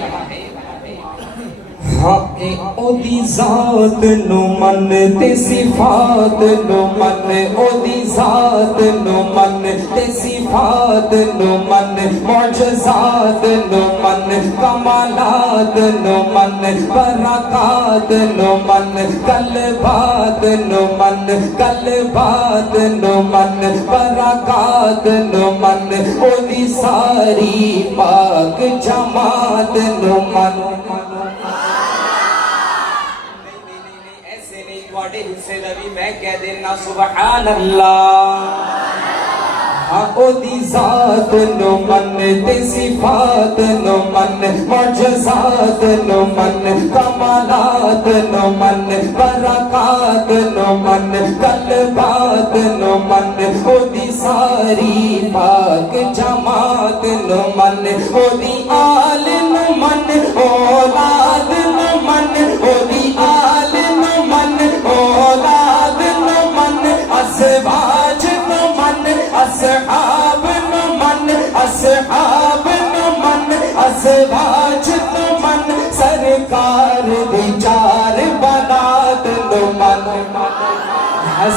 او دی ذات نو من تے صفات نو من, او دی ذات نو من تے صفات نو من, معجزات نو من کمالات نو من, برکات نو من, قلبات نو من, قلبات نو من, برکات نو من, او دی ساری پاک جماعت نو من. میں کہہ دینا سبحان اللہ. او دی ذات نو من تے صفات نو من, معجزات نو من, کمالات نو من, برکات نو من, قلبات نو من, او دی ساری پاک جماعت نو من, او دی آل نو من, اولاد نو من, او دی آل نو من, اولاد نو من, ازواج نو من, اصحاب نو من, اصحاب نو من, ازواج نو من, سرکار دی چار بنات نو من,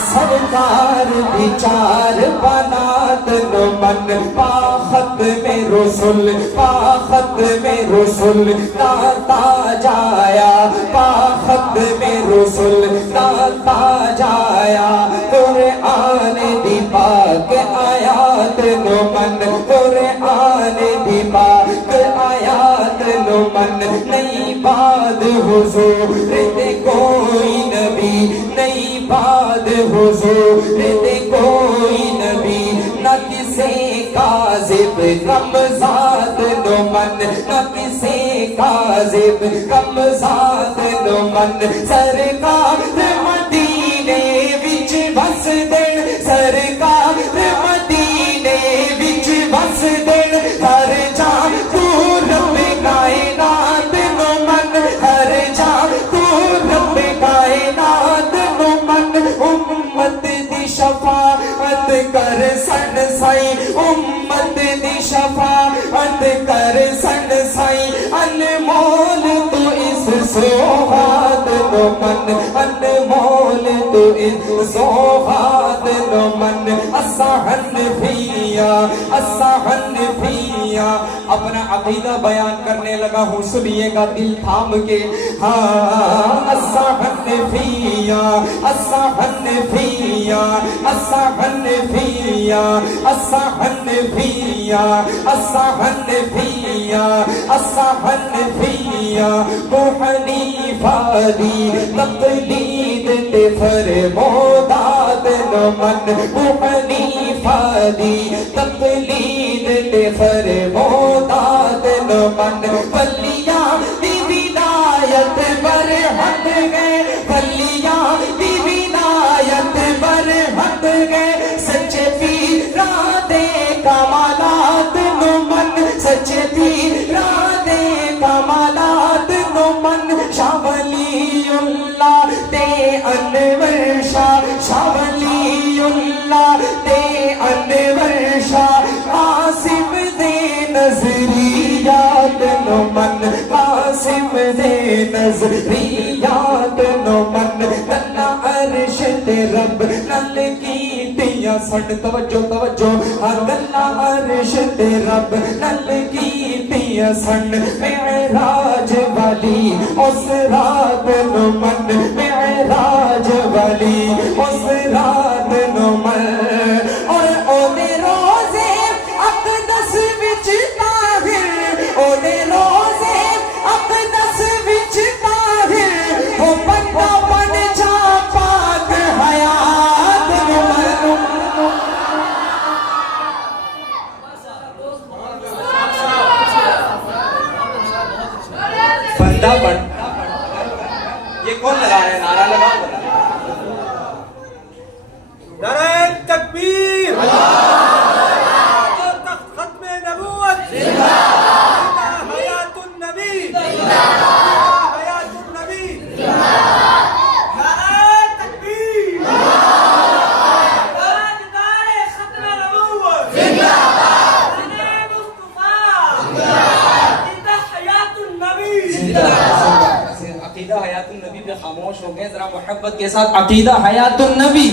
سرکار دی چار بنات نو من. پاخت میں رسول, پاخت میں رسول داتا جایا, پاخت میں رسول داتا جایا. قرآن دی پاک آیات نو من, قرآن دی پاک آیات نو من. نہیں بعد حضور دے کوئی نبی, نہیں بعد حضور دے کوئی نبی, نہ کسی کاذب کم ذات نو من, نہ کسی کاذب کم ذات نو من. سرکار مدینے وچ بس دین, سرکار مدینے وچ بس دین, ہر جان تو رب کائنات نو من, ہر جان تو رب کائنات نو من. امت دی شفاعت کر سن سائی, امت دی شفاعت کر سن سائی. انمول تو اس سوغات نو من, انمول تو اس سوغات نو من. اسا حنفیہ, اسا حنفیہ فیاں. اپنا عقیدہ بیان کرنے لگا ہوں, سنیے گا دل تھام کے. ہاں الحنفیہ الحنفیہ الحنفیہ الحنفیہ الحنفیہ الحنفیہ. ابو حنیفہ دی تقلید تے فرمودات نو من. ابو حنیفہ دی تقلید تے فرمودات نو من. ولیاں دی ولایت پر ہٹ گئے, ولیاں دی ولایت پر ہٹ گئے. سچے پیراں دے کمالات نو من, سچے پیراں دے کمالات نو من. شاہ ولی اللہ تے انور شاہ, شاہ ولی اللہ تے انور شاہ. قاسم دے نظریات نو من, قاسم دے نظریات نو من. تنا عرش تے رب نل کیتیاں سن. توجہ توجہ, ہر گلا عرش تے رب نل کیتیاں سن. معراج والی اس رات نو من, معراج والی اس رات نو من. اور اودے روزے اقدس وچ طاہر, اودے روزے اقدس وچ طاہر. او بندہ بن جا پاک حیات نو من. بندہ بن. یہ کون لگا رہے ہیں نعرہ؟ لگاؤ نعرہ تکبیر, ختم نبوت, حیات النبی, حیات النبی. نعرہ تکبیر, تاجدار ختم نبوت, مصطفیٰ, حیات النبی. عقیدہ حیات النبی پہ خاموش ہو گئے, ذرا محبت کے ساتھ عقیدہ حیات النبی.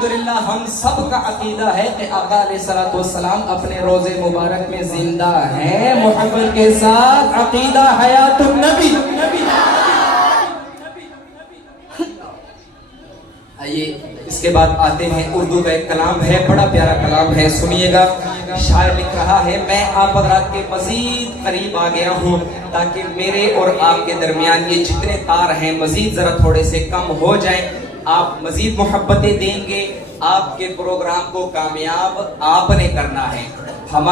الحمدللہ ہم سب کا عقیدہ ہے کہ آقا علیہ الصلوۃ والسلام اپنے روزے مبارک میں زندہ ہیں. محبت کے ساتھ عقیدہ حیات النبی. آئیے اس کے بعد آتے ہیں اردو کا ایک کلام ہے, بڑا پیارا کلام ہے, سنیے گا. شاعر لکھ رہا ہے, میں آپ حضرات کے مزید قریب آ گیا ہوں تاکہ میرے اور آپ کے درمیان یہ جتنے تار ہیں مزید ذرا تھوڑے سے کم ہو جائیں. آپ مزید محبتیں دیں گے, آپ کے پروگرام کو کامیاب آپ نے کرنا ہے. ہم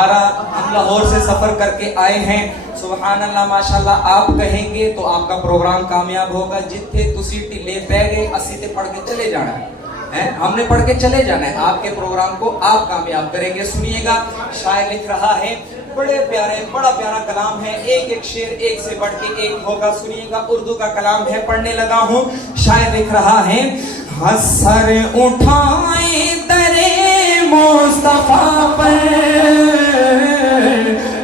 لاہور سے سفر کر کے آئے ہیں, سبحان اللہ ماشاءاللہ. آپ کہیں گے تو آپ کا پروگرام کامیاب ہوگا. جتھے تسی ٹلے پہ گئے اسی تے پڑھ کے چلے جانا ہے, ہم نے پڑھ کے چلے جانا ہے. آپ کے پروگرام کو آپ کامیاب کریں گے. سنیے گا, شاعر لکھ رہا ہے, بڑے پیارے بڑا پیارا کلام ہے, ایک ایک شعر ایک سے بڑھ کے ایک ہوگا. سنیے گا, اردو کا کلام ہے, پڑھنے لگا ہوں. شاعر لکھ رہا ہے, سر اٹھائیں درے مصطفیٰ پر,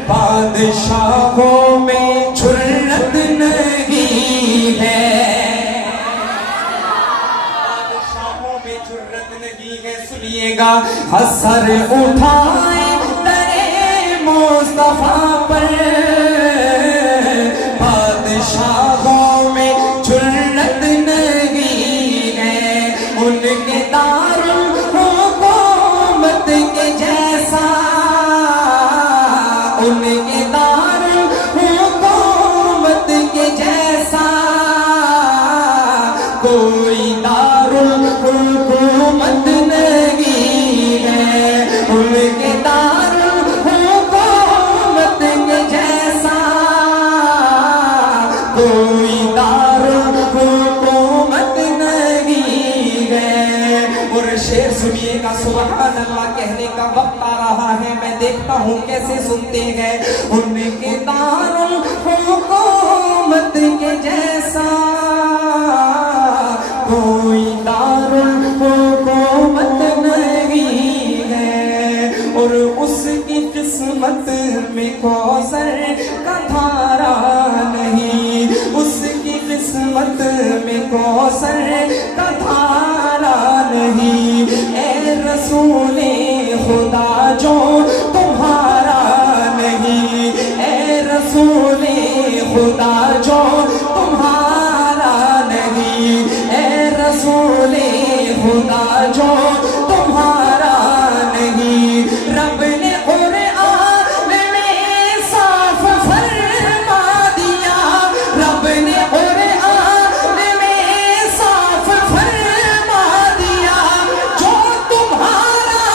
بادشاہوں میں جرت نہیں ہے, بادشاہوں میں جرت نہیں ہے. سنیے گا, سر اٹھائیں درے مصطفیٰ پر, بادشاہوں میں جرت نہیں ہے. ان کے دارالحکومت کے جیسا, ان کے دارالحکومت کے جیسا کوئی دارالحکومت نہیں ہے. ان کے دارالحکومت کے جیسا کوئی دارالحکومت نہیں ہے. اور شعر سنیے گا, سبحان اللہ کہنے کا وقت آ رہا ہے, میں دیکھتا ہوں کیسے سنتے ہیں. ان کے دارالحکومت کے جیسا کوئی دارالحکومت نہیں ہے. اور اس کی قسمت میں کوثر کا دھارا نہیں, اس کی قسمت میں کوثر کا دھارا نہیں. اے رسول خدا جو تمہارا خدا جو تمہارا نہیں. رب نے قرآن میں صاف فرما دیا, رب نے قرآن میں صاف فرما دیا, جو تمہارا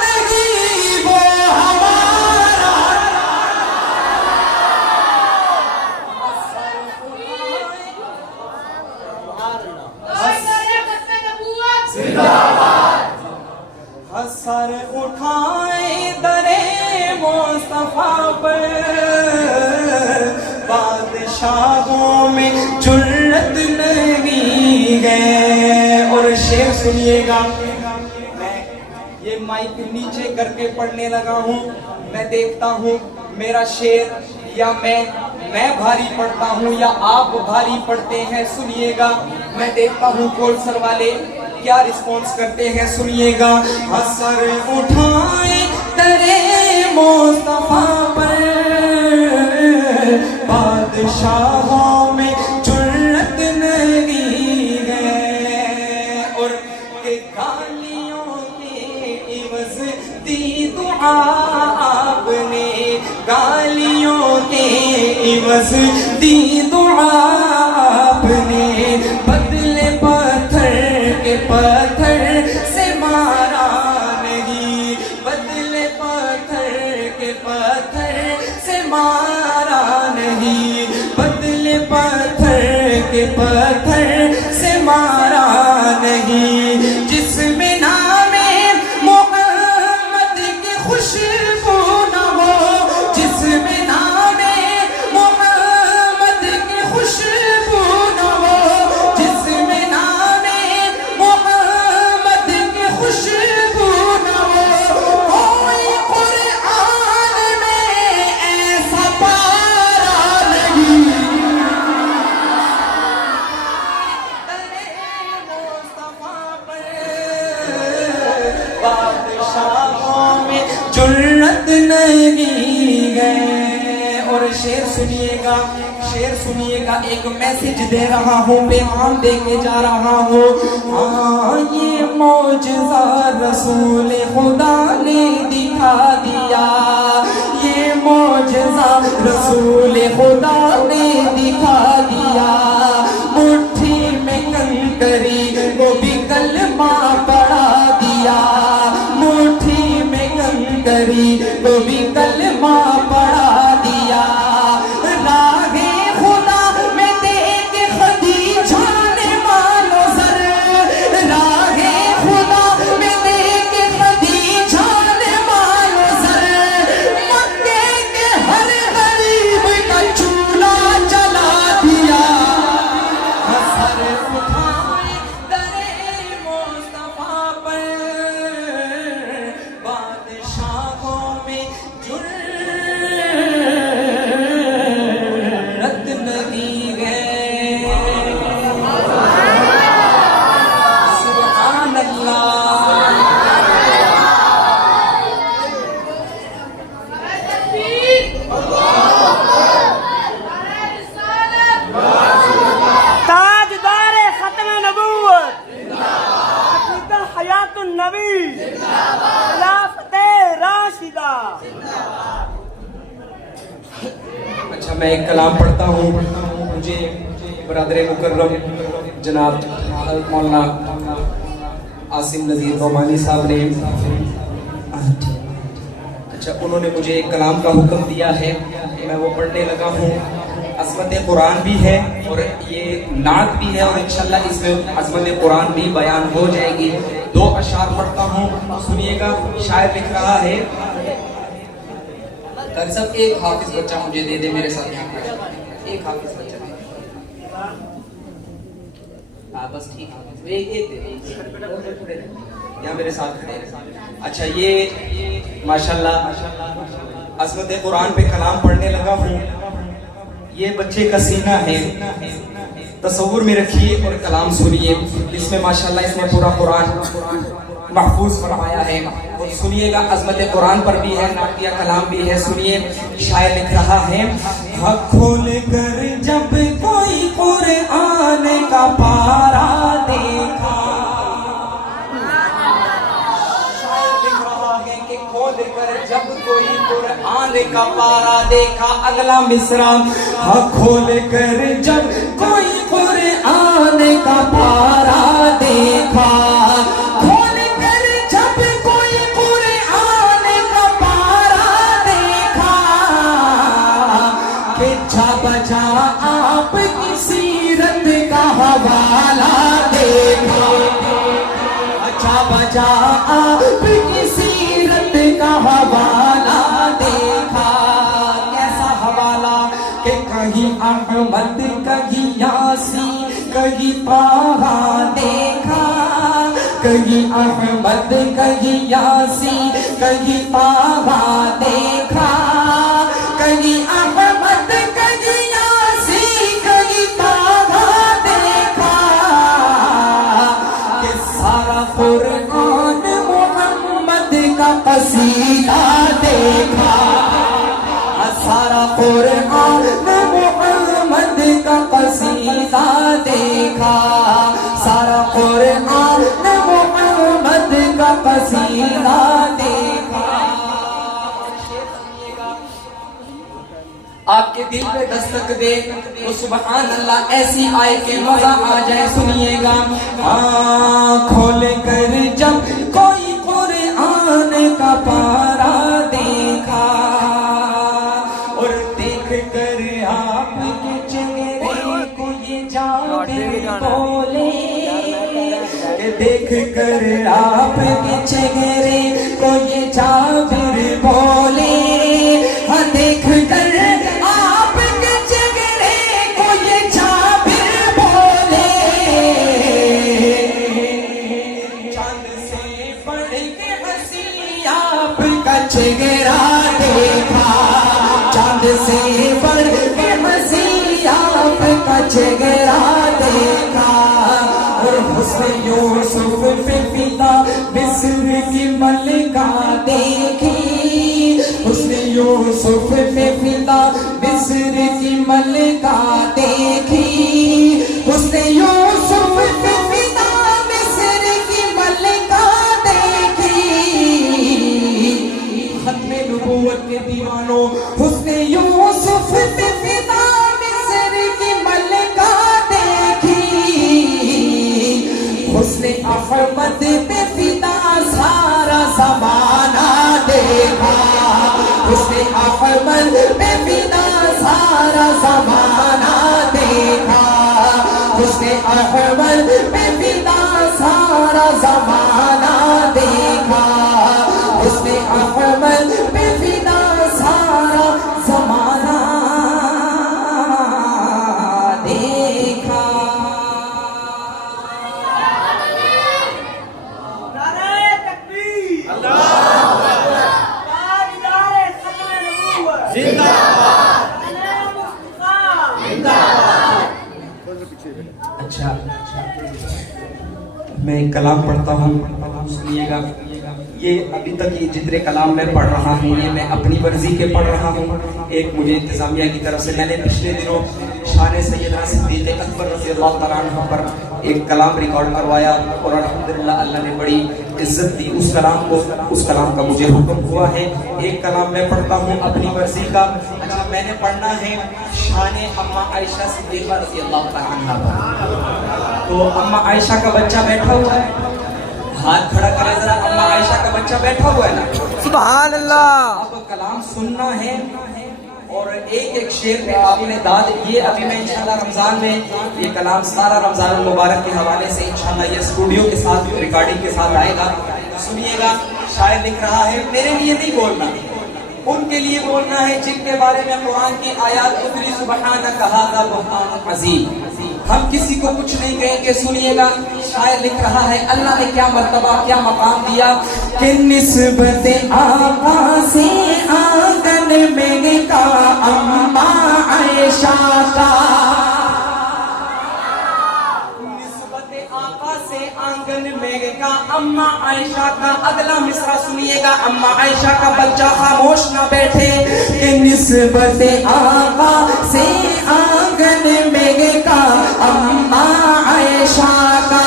نہیں وہ ہمارا. سر اٹھائے درے مصطفیٰ پر, بادشاہوں میں جرت نہیں ہے. اور شعر سنیے گا, میں یہ مائک نیچے کر کے پڑھنے لگا ہوں. میں دیکھتا ہوں میرا شعر یا میں بھاری پڑھتا ہوں یا آپ بھاری پڑھتے ہیں. سنیے گا, میں دیکھتا ہوں کولسر والے کیا رسپونس کرتے ہیں. سنیے گا, سر اٹھائے ترے مصطفیٰ پر, بادشاہوں میں جرت نہیں ہے. اور کہ گالیوں کے عوض دی دعا آپ نے, گالیوں کے عوض دی دعا آپ نے, بدلے پتھر کے پتھر سے مارا نہیں, بدلے پتھر کے پتھر سے مارا نہیں, بدلے پتھر کے پتھر سے مارا نہیں. جس میں نام محمد کی خوشبو نہ ہو, جس میں نام محمد کی خوشبو نہ ہو, جس میں نام محمد کی خوشبو نہ ہو, کوئی قرآن میں ایسا پارا نہیں. مصطفیٰ پر بادشاہوں میں جرت نہیں ہے. اور شعر سنیے گا, شعر سنیے گا, ایک میسج دے رہا ہوں, پیغام دے کے جا رہا ہوں. ہاں یہ معجزہ رسول خدا نے دکھا دیا, یہ معجزہ رسول خدا نے دکھا دیا. مٹھی میں کنکری وہ بھی کلمہ پڑھا دیا, مٹھی میں کنکری وہ بھی کلمہ پڑھا دیا. راہ خدا میں دیکھ خدیجہ نے مانو سر, راہ خدا میں دیکھ خدیجہ نے مانو سر, مکے کے ہر غریب کا چولہا جلا دیا. سر اٹھائے درے مصطفیٰ پر, بادشاہوں میں جرت نہیں ہے. سبحان اللہ. تاجدار ختم نبوت, عقیدہ حیات النبی, خلافت راشدہ. اچھا, میں ایک کلام پڑھتا ہوں. مجھے برادر مکرم جناب حضرت مولانا عاصم نذیر رومانی صاحب نے, اچھا انہوں نے مجھے ایک کلام کا حکم دیا ہے, میں وہ پڑھنے لگا ہوں. عظمت قرآن بھی ہے اور یہ نعت بھی ہے, اور انشاءاللہ اس میں عظمت قرآن بھی بیان ہو جائے گی. 2 اشعار پڑھتا ہوں, سنیے گا. شاعر لکھ رہا ہے, قاری صاحب ایک حافظ بچہ مجھے دے دے میرے ساتھ یہاں کھڑے, ایک حافظ بچہ دے بس ٹھیک ہے, ایک دے یہاں میرے ساتھ کھڑے. اچھا, یہ ماشاءاللہ عظمت قرآن پہ کلام پڑھنے لگا ہوں. یہ بچے کا سینہ ہے, تصور میں رکھیے اور کلام سنیے. اس میں ماشاءاللہ اس نے پورا قرآن محفوظ فرمایا ہے. اور سنیے گا, عظمت قرآن پر بھی ہے, نعتیہ کلام بھی ہے. سنیے, شاعر لکھ رہا ہے, کھول کر جب کوئی قرآن کا پارا دیکھا, کھول کر جب کوئی قرآن کا پارا دیکھا اگلا مصرع ہاں کھول کر جب کوئی قرآن کا پارا دیکھا کھول کر جب کوئی قرآن کا پارا دیکھا کہ جا بجا آپ کی سیرت کا حوالہ دیکھا اچھا بجا آپ کی سیرت کا حوالہ دیکھا کیسا حوالہ کہ کہیں احمد کہیں یاسین کہیں طہ دیکھا کہیں احمد کہیں یاسین کہیں طہ دیکھا کہیں احمد کہیں یاسین کہیں طہ دیکھا کہ سارا قرآن محمد کا قصیدہ دیکھا سارا قرآن محمد کا قصیدہ دیکھا سارا قرآن محمد کا قصیدہ دیکھا آپ کے دل پہ دستک دے تو سبحان اللہ ایسی آئے کہ مزہ آ جائے سنیے گا کھول کر جب کوئی قرآن کا پارا دیکھا اور دیکھ کر آپ کے چہرے کو یہ جابر بولے دیکھ کر آپ کے چہرے کو یہ جابر بولے ہاں دیکھ کر آپ کے چہرے کو یہ جابر بولے چاند سے بڑھ کے ہنسی آپ کا چہرہ دیکھا چاند سے بڑھ کے ہنسی آپ کا چہرہ دیکھا اور حسن یوسف پہ فدا مصر کی ملکہ دیکھی حسن یوسف پہ فدا مصر کی ملکہ دیکھی حسن یوسف پہ فدا مصر کی ملکہ دیکھی ختم نبوت کے دیوانوں حسن یوسف پہ فدا مصر کی ملکہ دیکھی حسن احمد پہ فدا سارا زمانہ دیکھا حسن احمد پہ فدا سارا زمانہ دیکھا حسن احمد پہ فدا سارا زمانہ دیکھا حسن احمد پہ فدا سارا زمانہ دیکھا نعرہ تکبیر تاجدار ختم نبوت زندہ باد اچھا میں ایک کلام پڑھتا ہوں سنیے گا یہ ابھی تک یہ جتنے کلام میں پڑھ رہا ہوں یہ میں اپنی مرضی کے پڑھ رہا ہوں ایک مجھے انتظامیہ کی طرف سے میں نے پچھلے دنوں شان سیدنا صدیق اکبر رضی اللہ تعالیٰ عنہ پر ایک کلام ریکارڈ کروایا اور الحمدللہ اللہ نے بڑی عزت دی اس کلام کو اس کلام کا مجھے حکم ہوا ہے ایک کلام میں پڑھتا ہوں اپنی مرضی کا اچھا میں نے پڑھنا ہے شان اماں عائشہ صدیقہ رضی اللہ تعالیٰ عنہ پر تو اماں عائشہ کا بچہ بیٹھا ہوا ہے ہاتھ کھڑا کرے ذرا اماں عائشہ کا بچہ بیٹھا ہوا ہے نا سبحان اللہ اب کلام سننا ہے اور ایک ایک شعر پہ آپ نے داد یہ ابھی میں انشاءاللہ رمضان میں یہ کلام سارا رمضان المبارک کے حوالے سے انشاءاللہ یہ اسٹوڈیو کے ساتھ ریکارڈنگ کے ساتھ آئے گا سنیے گا شاعر لکھ رہا ہے میرے لیے نہیں بولنا ان کے لیے بولنا ہے جن کے بارے میں قرآن کی آیات اتری سبحانک ھذا بہتان عظیم ہم کسی کو کچھ نہیں کہیں گے سنیے گا شاعر لکھ رہا ہے اللہ نے کیا مرتبہ کیا مقام دیا کہ نسبت آقا سے آنگن میں کا اماں عائشہ کا نسبت آقا سے آنگن میں کا اماں عائشہ کا اگلا مصرع سنیے گا اماں عائشہ کا بچہ خاموش نہ بیٹھے کہ نسبت آقا سے آنگن میں کا اماں عائشہ کا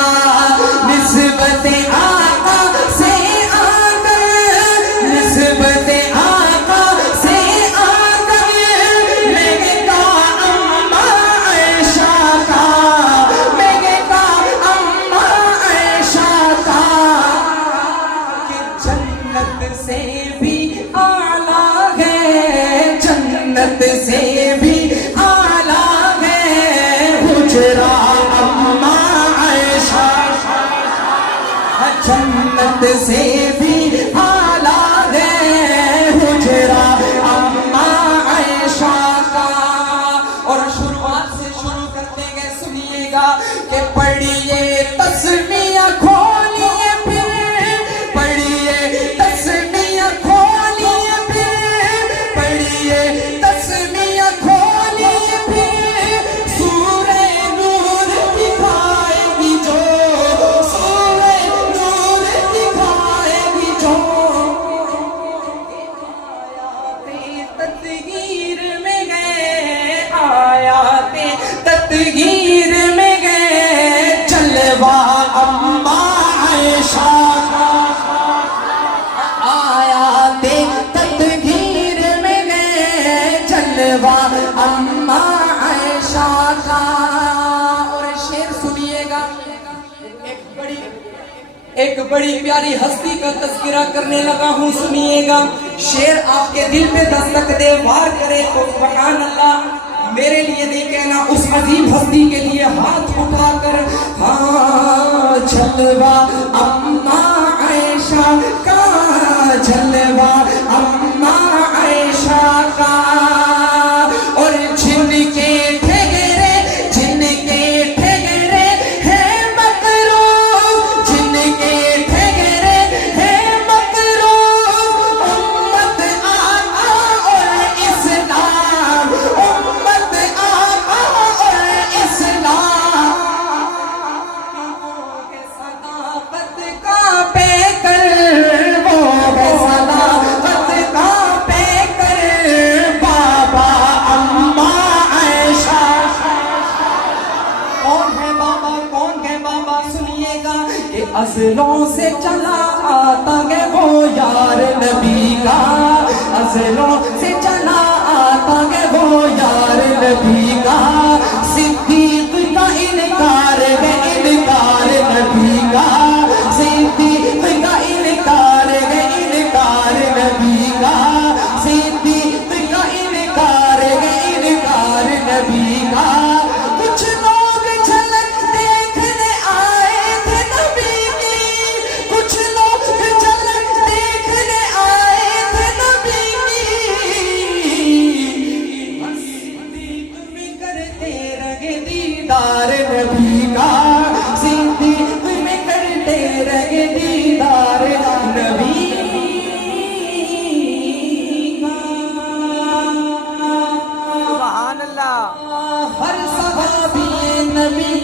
نسبت آقا سے آنگن نسبت سے بھی اعلیٰ ہے حجرہ اما عائشہ، جنت سے بھی اعلیٰ ہے حجرہ اما عائشہ کا۔ اور شروعات سے شروع کرتے گئے، سنیے گا کہ پڑھیے تسمیہ کھولیے پھر، پڑھیے تسمیہ کھولیے پھر، پڑھیے تسمیہ کھولیے پھر، سورہ نور دکھائے گی جو، سورہ نور دکھائے گی جو، آیات تطہیر میں گئے، آیات تطہیر میں گئے، جلوہ اما عائشہ کا، آیات تطہیر میں گئے، جلوہ اما عائشہ کا۔ اور شعر سنیے گا، ایک بڑی پیاری ہستی کا تذکرہ کرنے لگا ہوں، سنیے گا، شعر آپ کے دل پہ دستک دے، وار کرے تو سبحان اللہ، میرے لیے نہیں کہنا، اس عظیم ہستی کے لیے ہاتھ اٹھا کر، ہاں جلوہ اما عائشہ کا، جلوہ اما عائشہ کا۔ اور جن کے ٹھگرے، جن کے ٹھگرے ہیں مکروہ، جن کے ٹھگرے ہیں مکروہ، امت آقا اور اسلام، امت آقا اور اسلام کے صداقت کا پیکر، وہ ہے صداقت کا پیکر، بابا اما عائشہ۔ کون ہے بابا، کون ہے بابا، سنیے گا کہ ازلوں سے چلا آتا ہے وہ یار نبی کا، ازلوں سے چلا آتا ہے وہ یار نبی کا، صدیق کا انکار ہے، انکار نبی کا، صدیق کا انکار ہے، انکار نبی کا، صدیق کا انکار ہے، انکار نبی کا۔ کچھ لوگ جھلک دیکھنے آئے تھے نبی کی، کچھ لوگ جھلک دیکھنے آئے تھے نبی کی، صدیق میں کرتے رہے دیدار نبی کا، صدیق میں کرتے رہے دیدار نبی کا۔ سبحان اللہ۔ ہر صحابی نبی،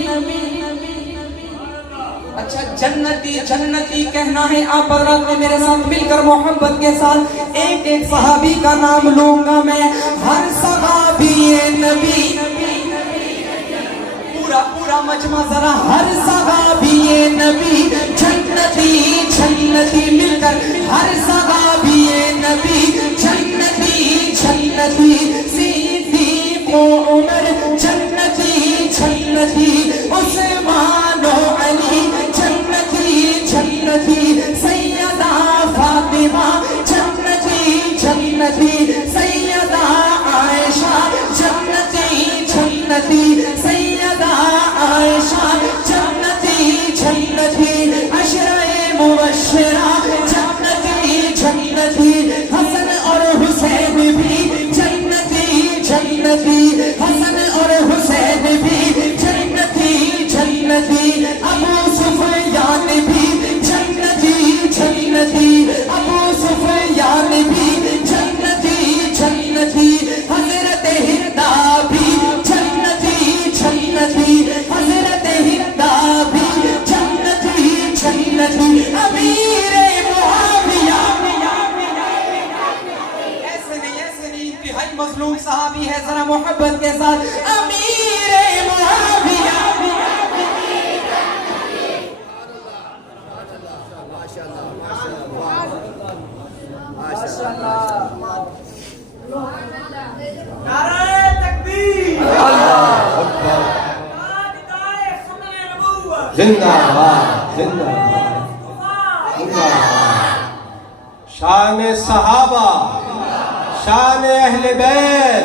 اچھا جنتی جنتی کہنا ہے، آپ حضرات نے میرے ساتھ مل کر محبت کے ساتھ ایک ایک صحابی کا نام لوں گا میں۔ ہر صحابی نبی، پورا مجمع ذرا، ہر صحابی نبی جنتی، جنتی مل کر، ہر صحابی نبی جنتی، جنتی، صدیق و عمر جنتی، جنتی، عثمان و علی جنتی، جنتی، سیدہ فاطمہ جنتی، جنتی، سیدہ عائشہ جنتی، جنتی، سیدہ عائشہ جنتی، جنتی، عشرہ مبشرہ جنتی، جنتی، حسن اور حسین بھی جنتی، جنتی، حسن اور حسین بھی جنتی، جنتی، ابو سفیان بھی جنتی، جنتی، ابو سفیان بھی جنتی، جنتی، حضرت ہندا بھی جنتی، جنتی، حضرت ہندا بھی جنتی، جنتی، امیر معاویہ، ایسے نہیں، انتہائی مظلوم صحابی ہے، ذرا محبت کے ساتھ، امیر معاویہ، نعرہ تکبیر، زندہ باد، زندہ باد، زندہ باد۔ شان صحابہ، شان اہل بیت،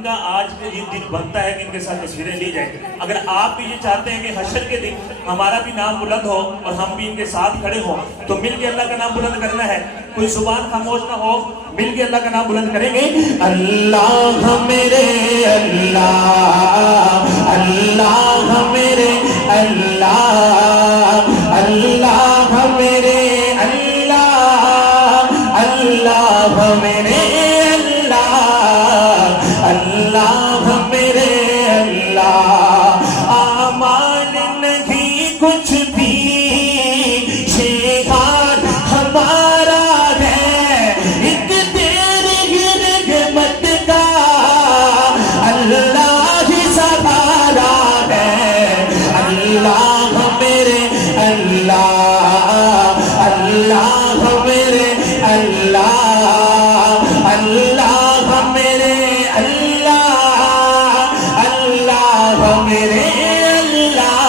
ان کا آج یہ دن بنتا ہے کہ ان کے ساتھ تصویریں لی جائیں. اگر آپ بھی یہ چاہتے ہیں کہ حشر کے دن ہمارا بھی نام بلند ہو اور ہم بھی ان کے ساتھ کھڑے ہوں تو مل کے اللہ کا نام بلند کرنا ہے. کوئی زبان خاموش نہ ہو, مل کے اللہ کا نام بلند کریں گے. اللہ میرے اللہ, اللہ میرے اللہ, اللہ میرے اللہ, اللہ میرے اللہ, اللہ میرے اللہ. امان نہیں کچھ بھی شیخان ہمارا ہے, ایک تیری رحمت کا اللہ ہی سہارا ہے. اللہ میرے اللہ, اللہ میرے اللہ, اللہ میرے اللہ, اللہ میرے اللہ,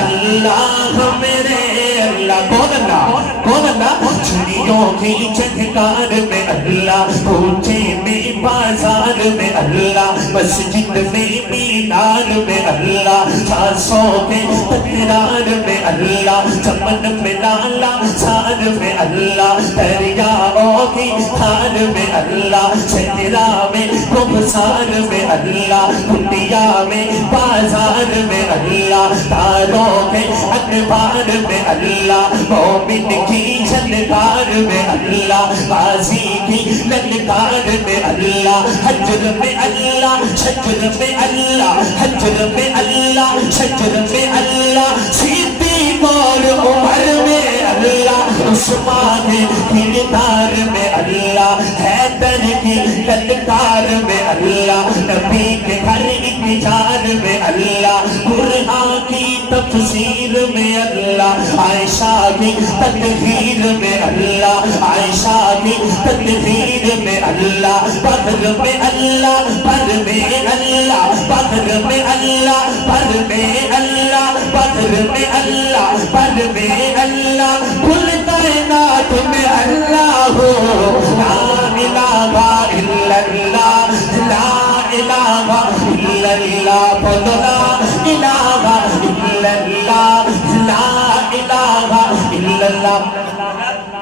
اللہ میرے اللہ. کون اللہ, کون اللہ؟ چڑیوں کی چہکار میں اللہ, کوچے میں بازار میں اللہ, مسجد میں مینار میں اللہ, سانسوں کے تکرار میں اللہ, چمن میں لالا سار میں اللہ, دریاؤں کی دھار میں اللہ, صحرا میں رخسار میں اللہ, کنڈیا میں بازار میں اللہ, تاروں کے انوار میں اللہ, مومن کی جلکار میں اللہ, غازی کی للکار میں اللہ, حجر میں اللہ, شجر میں اللہ, حجر میں اللہ, شجر میں اللہ, صدیق اور عمر میں اللہ, عثمان کی دار میں اللہ, حیدر کی للکار میں اللہ, نبی کے گھر انتظار میں اللہ, قرآن کی تفسیر میں اللہ, عائشہ کی تطہیر میں اللہ, عائشہ کی تطہیر میں اللہ, بدر میں اللہ, بدر میں اللہ, بدر میں اللہ, بدر میں اللہ, بدر میں اللہ, بدر میں اللہ, کل کائنات میں اللہ ہو. لا الہ الا اللہ, لا الہ الا اللہ, بولو لا الہ الا اللہ, لا الہ الا اللہ.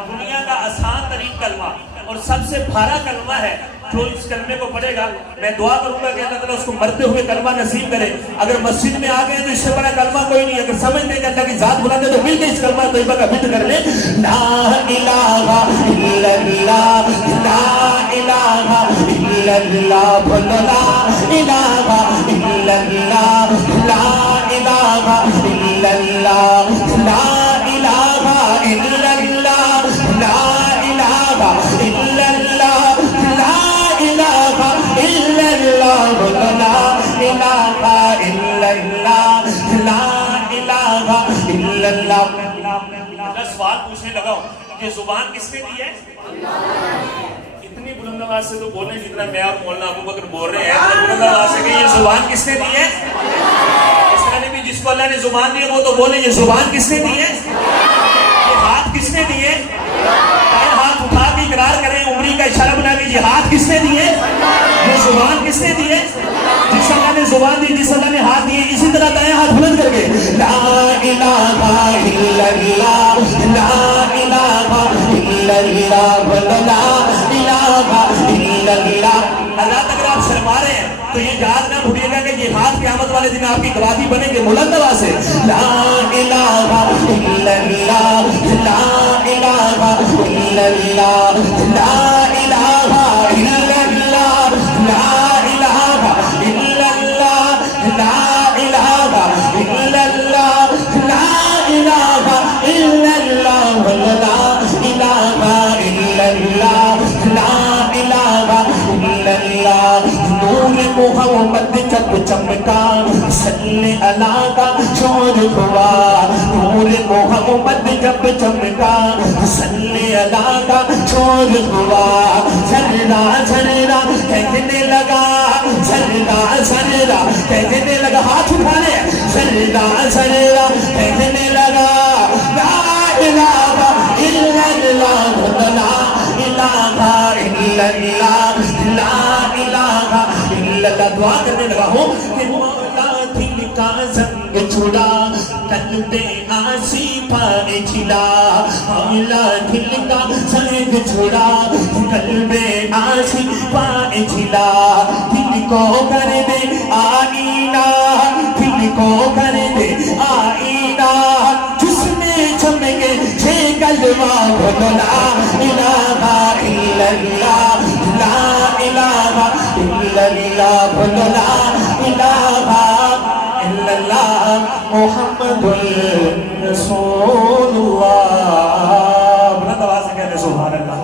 دنیا کا آسان ترین کلمہ اور سب سے بھارا کلمہ ہے. جو اس کلمے کو پڑھے گا میں دعا کروں گا کہ اللہ تعالیٰ اس کو مرتے ہوئے کلمہ نصیب کرے. اگر مسجد میں آ گئے تو اس سے بڑا کلمہ کوئی نہیں. اگر سمجھتے ہیں کہ اللہ کی ذات بلند ہے تو مل کے اس کلمہ طیبہ کا ذکر کر لیں. لا الہ الا اللہ, لا الہ الا اللہ, بولو لا الہ الا اللہ, لا الہ الا اللہ, لا الہ الا اللہ, لا الہ الا اللہ, لا الہ الا اللہ, بولو لا الہ الا اللہ, لا الہ الا اللہ. میں سوال پوچھنے لگا ہوں کہ زبان کس نے دی ہے؟ اتنی بلند آواز سے تو بولیں جتنا میں آپ مولانا ابو بکر بول رہے ہیں, بلند آواز سے کہ یہ زبان کس نے دی ہے؟ اس طرح بھی جس کو اللہ نے زبان دی ہے وہ تو بولیں یہ زبان کس نے دی ہے؟ یہ ہاتھ کس نے دیے؟ ہاتھ اٹھا کے اقرار کریں, عمری کا اشارہ بنا کے یہ ہاتھ کس نے دیے؟ یہ زبان کس نے دی ہے؟ جس اللہ نے زبان دی, جس اللہ نے ہاتھ دیے, اسی طرح دائیں ہاتھ بلند کر کے لا الہ الا اللہ, لا الہ الا اللہ, لا الہ الا اللہ. اللہ تک اگر آپ شرما رہے ہیں تو یہ یاد نہ بھولیے گا کہ یہ ہاتھ قیامت والے دن آپ کی گواہی بنیں گے بلند آواز سے. لا الہ الا اللہ, لا الہ الا اللہ, لا الہ الا اللہ, لا الہ الا اللہ, لا الہ الا اللہ, لا الہ الا اللہ, لا الہ الا اللہ, لا الہ الا اللہ. نور محمد جب چمکا صلی اللہ کا شور ہوا, نور محمد جب چمکا صلی اللہ کا شور ہوا, ذرہ ذرہ کہنے لگا, ذرہ ذرہ کہنے لگا, ہاتھ اٹھانے, ذرہ ذرہ کہنے لگا لا الہ الا اللہ, لا الہ الا اللہ, لا الہ اللہ دعا کرنے لگا ہوں کہ مولا دل کا زنگ چھڑا قلب آسی پائے جھلا مولا دل کا زنگ چھڑا قلب آسی پائے جھلا دل کو کر دے آئینہ دل کو کر دے آئینہ جس میں چمکے چھے کلمہ بولو لا الہ الا اللہ لا الہ الا اللہ بولو لا الہ الا اللہ محمد رسول اللہ بلند آواز سے کہتے سبحان اللہ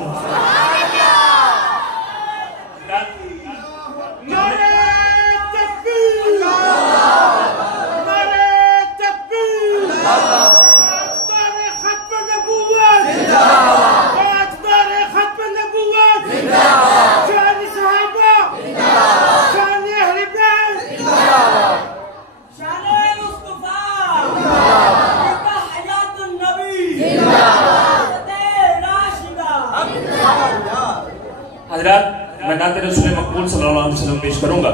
حضرات میں نعت رسول مقبول صلی اللہ علیہ وسلم پیش کروں گا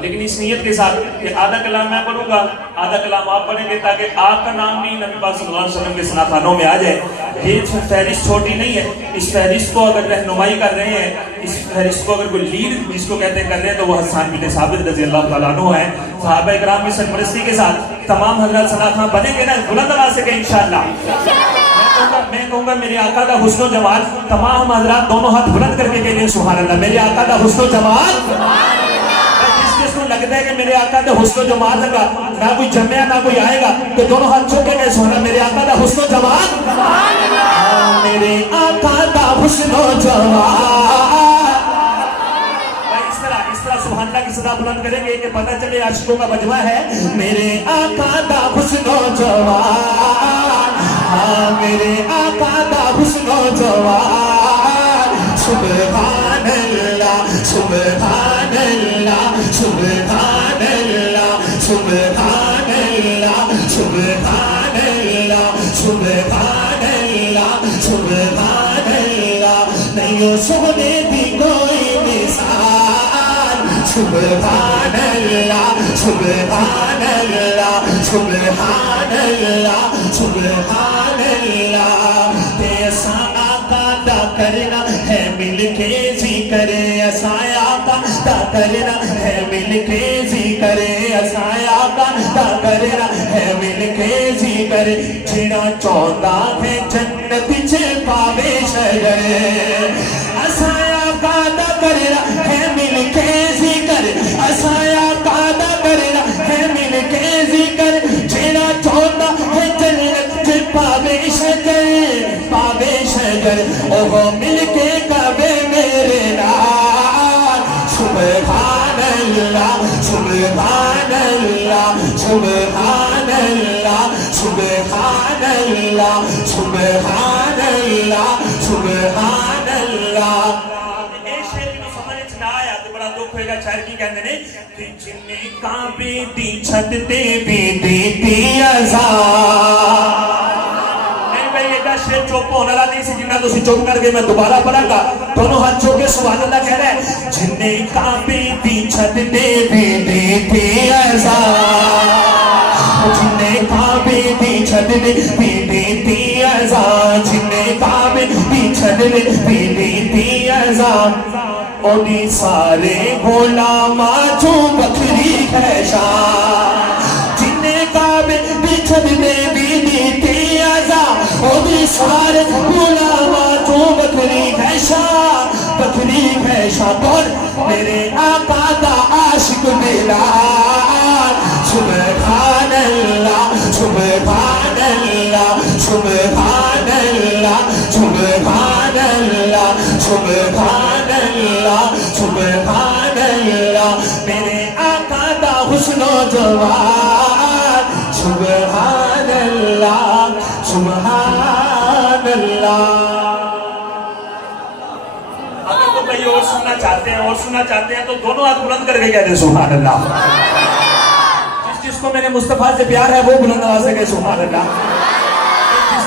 لیکن اس نیت کے ساتھ کہ آدھا کلام میں پڑھوں گا آدھا کلام آپ پڑھیں گے تاکہ آپ کا نام بھی نبی پاک صلی اللہ علیہ وسلم کے سناخانوں میں آ جائے. یہ فہرست چھوٹی نہیں ہے, اس فہرست کو اگر رہنمائی کر رہے ہیں, اس فہرست کو اگر کوئی لیڈ جس کو کہتے ہیں کر رہے ہیں تو وہ حسان بن ثابت رضی اللہ تعالیٰ عنہ ہیں. صحابہ کرام کی سرپرستی کے ساتھ تمام حضرات سناخان بنیں گے نا, بلند آواز سے کہیں انشاءاللہ. میں کہوں گا میرے آقا کا حسن و جمال, تمام حضرات دونوں ہاتھ بلند کر کے کہیں سبحان اللہ. میرے آقا کا حسن و جمال, جس کو لگتا ہے کہ میرے آقا کا حسن و جمال لگا, نہ کوئی جمعہ نہ کوئی آئے گا, تو دونوں ہاتھ چھوڑ کے کہیں سبحان اللہ. میرے آقا کا حسن و جمال, میرے آقا کا حسن و جمال. اس طرح سبحان اللہ کی صدا بلند کریں گے کہ پتہ چلے عاشقوں کا مجمع ہے. میرے آقا کا حسن و جمال, میرے آقا کا حسن و جمال. سبحان اللہ سبحان اللہ سبحان اللہ سبحان اللہ سبحان اللہ سبحان اللہ سبحان اللہ. نہیں سونے دی کوئی مثال. سبحان اللہ سبحان اللہ سبحان اللہ سبحان اللہ. ایسا آقا دا کرنا ہے مل کے ذکر, ایسا آقا دا کرنا ہے مل کے ذکر, ایسا آقا دا کرنا ہے مل کے ذکر. جڑا چاہتا ہے جنت چ پاوے شجر, ایسا آقا دا کرنا ہے مل کے ذکر, ایسا آقا دا کرنا ہے مل کے ذکر. جڑا چاہتا ہے جنت چ پاوے شجر, پاوے شجر, اوہ مل کے کعبے میرے نال. سبحان اللہ سبحان اللہ سبحان اللہ سبحان اللہ سبحان اللہ سبحان اللہ. شاعر کی کہتے ہیں کہ جنہیں کعبے دی چھت تے بھی دیتی عذاب. چپ ہونے والا نہیں سی جنہ تو چپ کر کے میں دوبارہ پڑھا گا. دونوں ہاتھ چھوڑ کے سبحان اللہ کہہ رہے ہیں. جنہیں کعبے دی چھت تے بھی دیتی عذاب, جنہیں کعبے دی چھت تے بھی دیتی عذاب, جنہیں کعبے دی چھت تے بھی دیتی عذاب. اوڈی سارے غلاماں جو بکری ہے شان, جنہیں کعبے دی چھت تے بھی دیتی عذاب. اوڈی سارے غلاماں جو بکری ہے شان, بکری ہے شان. کون؟ میرے آقا دا عاشق بلال. سبحان اللہ سبحان اللہ سبحان اللہ سبحان اللہ سبحان اللہ سبحان اللہ. میرے آقا دا حسن و جمال. سبحان اللہ سبحان اللہ. اگر تو کہیں اور سننا چاہتے ہیں, اور سننا چاہتے ہیں تو دونوں ہاتھ بلند کر کے کہتے ہیں سبحان اللہ. جس کو میرے مصطفیٰ سے پیار ہے وہ بلند آواز سے کہے سبحان اللہ.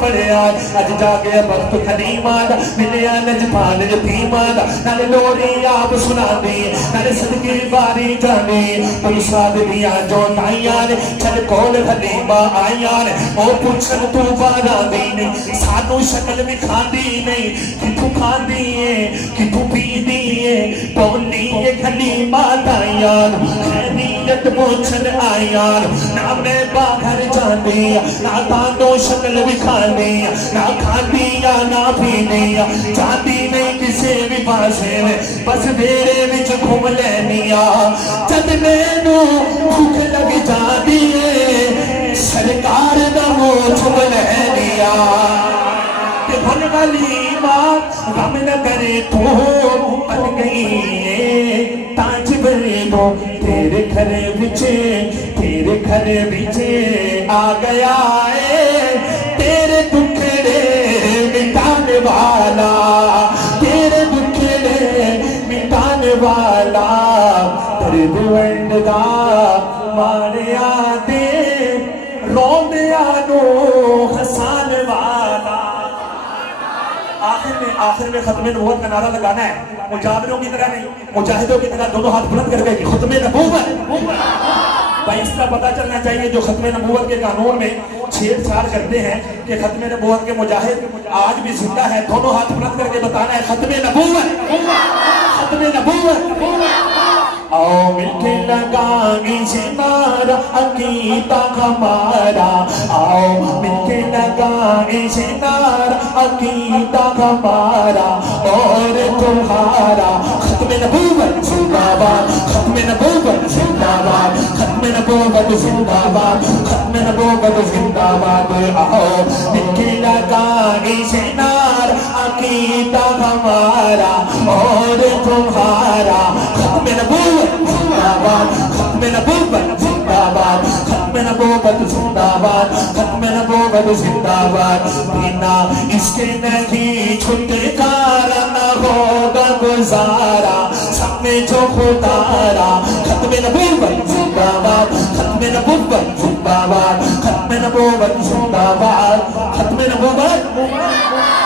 پڑھیا اج جا کے وقت خلیمہ دا ملیا نجمان یتیمہ دا نال لوری آپ سنا دی نال صدقی باری جانے کوئی ساد دیا جو تائیاں نے چھل کول خلیمہ آئیاں نے او پوچھن تو بارا دی نہیں سانو شکل بھی کھاندی نہیں کتوں کھاندی ہے کتوں پی دی ہے بولی یہ خلیمہ تائیاں خیریت پوچھن آئیاں نہ میں باہر جاندی نہ تانو شکل بھی کھاندی نہ کھاندی یا نہ پینی جاندی نہیں کسے بھی پاسے میں بس میرے وچ گھوم لینیا جد مینوں بھوک لگ جاندی ہے سرکار دا منہ چوم لینیا تے بن غلیمہ غم نہ کرے تو بن گئی ہے تاج بنے تو تیرے گھر بچے آ گیا ہے تیرے دکھڑے مٹانے والا تیرے دکھڑے مٹانے والا درد ونڈا ماریا دے روندیا نو ہسان والا آخر میں ختم نبوت کا نعرہ لگانا ہے مجابروں کی طرح نہیں مجاہدوں کی طرح دونوں ہاتھ بلند کر کے ختم نبوت بھائی اس کا پتہ چلنا چاہیے جو ختم نبوت کے قانون میں چھیڑ چھاڑ کرتے ہیں کہ ختم نبوت کے مجاہد آج بھی زندہ ہے دونوں ہاتھ بلند کر کے بتانا ہے ختم نبوت ختم نبوت آؤ مل کے لگائیں سنارا عقیدہ ہمارا آؤ مل کے لگائیں سنارا عقیدہ ہمارا اور تمہارا ختم نبوت زندہ باد ختم نبوت زندہ باد ختم نبوت زندہ باد ختم نبوت زندہ باد آؤ مل کے لگائیں سنارا عقیدہ ہمارا اور تمہارا ختم نبوت زندہ باد ختم نبوت زندہ باد ختم نبوت زندہ باد ختم نبوت زندہ باد بنا اس کے نہیں چھٹکارا نہ ہوگا گزارا سب میں جو خدارا ختم نبوت زندہ باد ختم نبوت زندہ باد ختم نبوت زندہ باد ختم نبوت